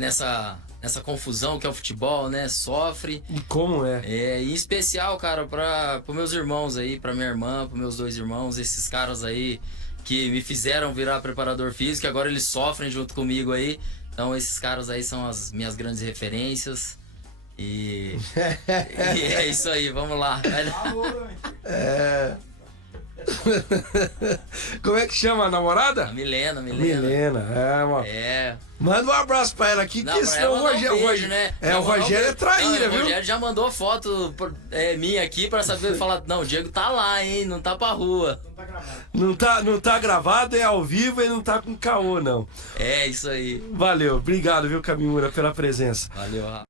nessa confusão que é o futebol, né? Sofre. E como é? Em especial, cara, para meus irmãos aí, para minha irmã, para meus 2 irmãos, esses caras aí que me fizeram virar preparador físico, agora eles sofrem junto comigo aí. Então esses caras aí são as minhas grandes referências. E é isso aí, vamos lá. Como é que chama a namorada? A Milena. Milena. Mano. É. Manda um abraço pra ela aqui, Não, que pra senão ela o mandar Rogério. um beijo, né? O Já mandou Rogério é beijo. traíra, Não, viu? O Rogério já mandou foto minha aqui pra saber falar, não, o Diego tá lá, hein? Não tá pra rua. Não tá gravado, é ao vivo e não tá com caô, não. É isso aí. Valeu, obrigado, viu, Kamimura, pela presença. Valeu, Rafa.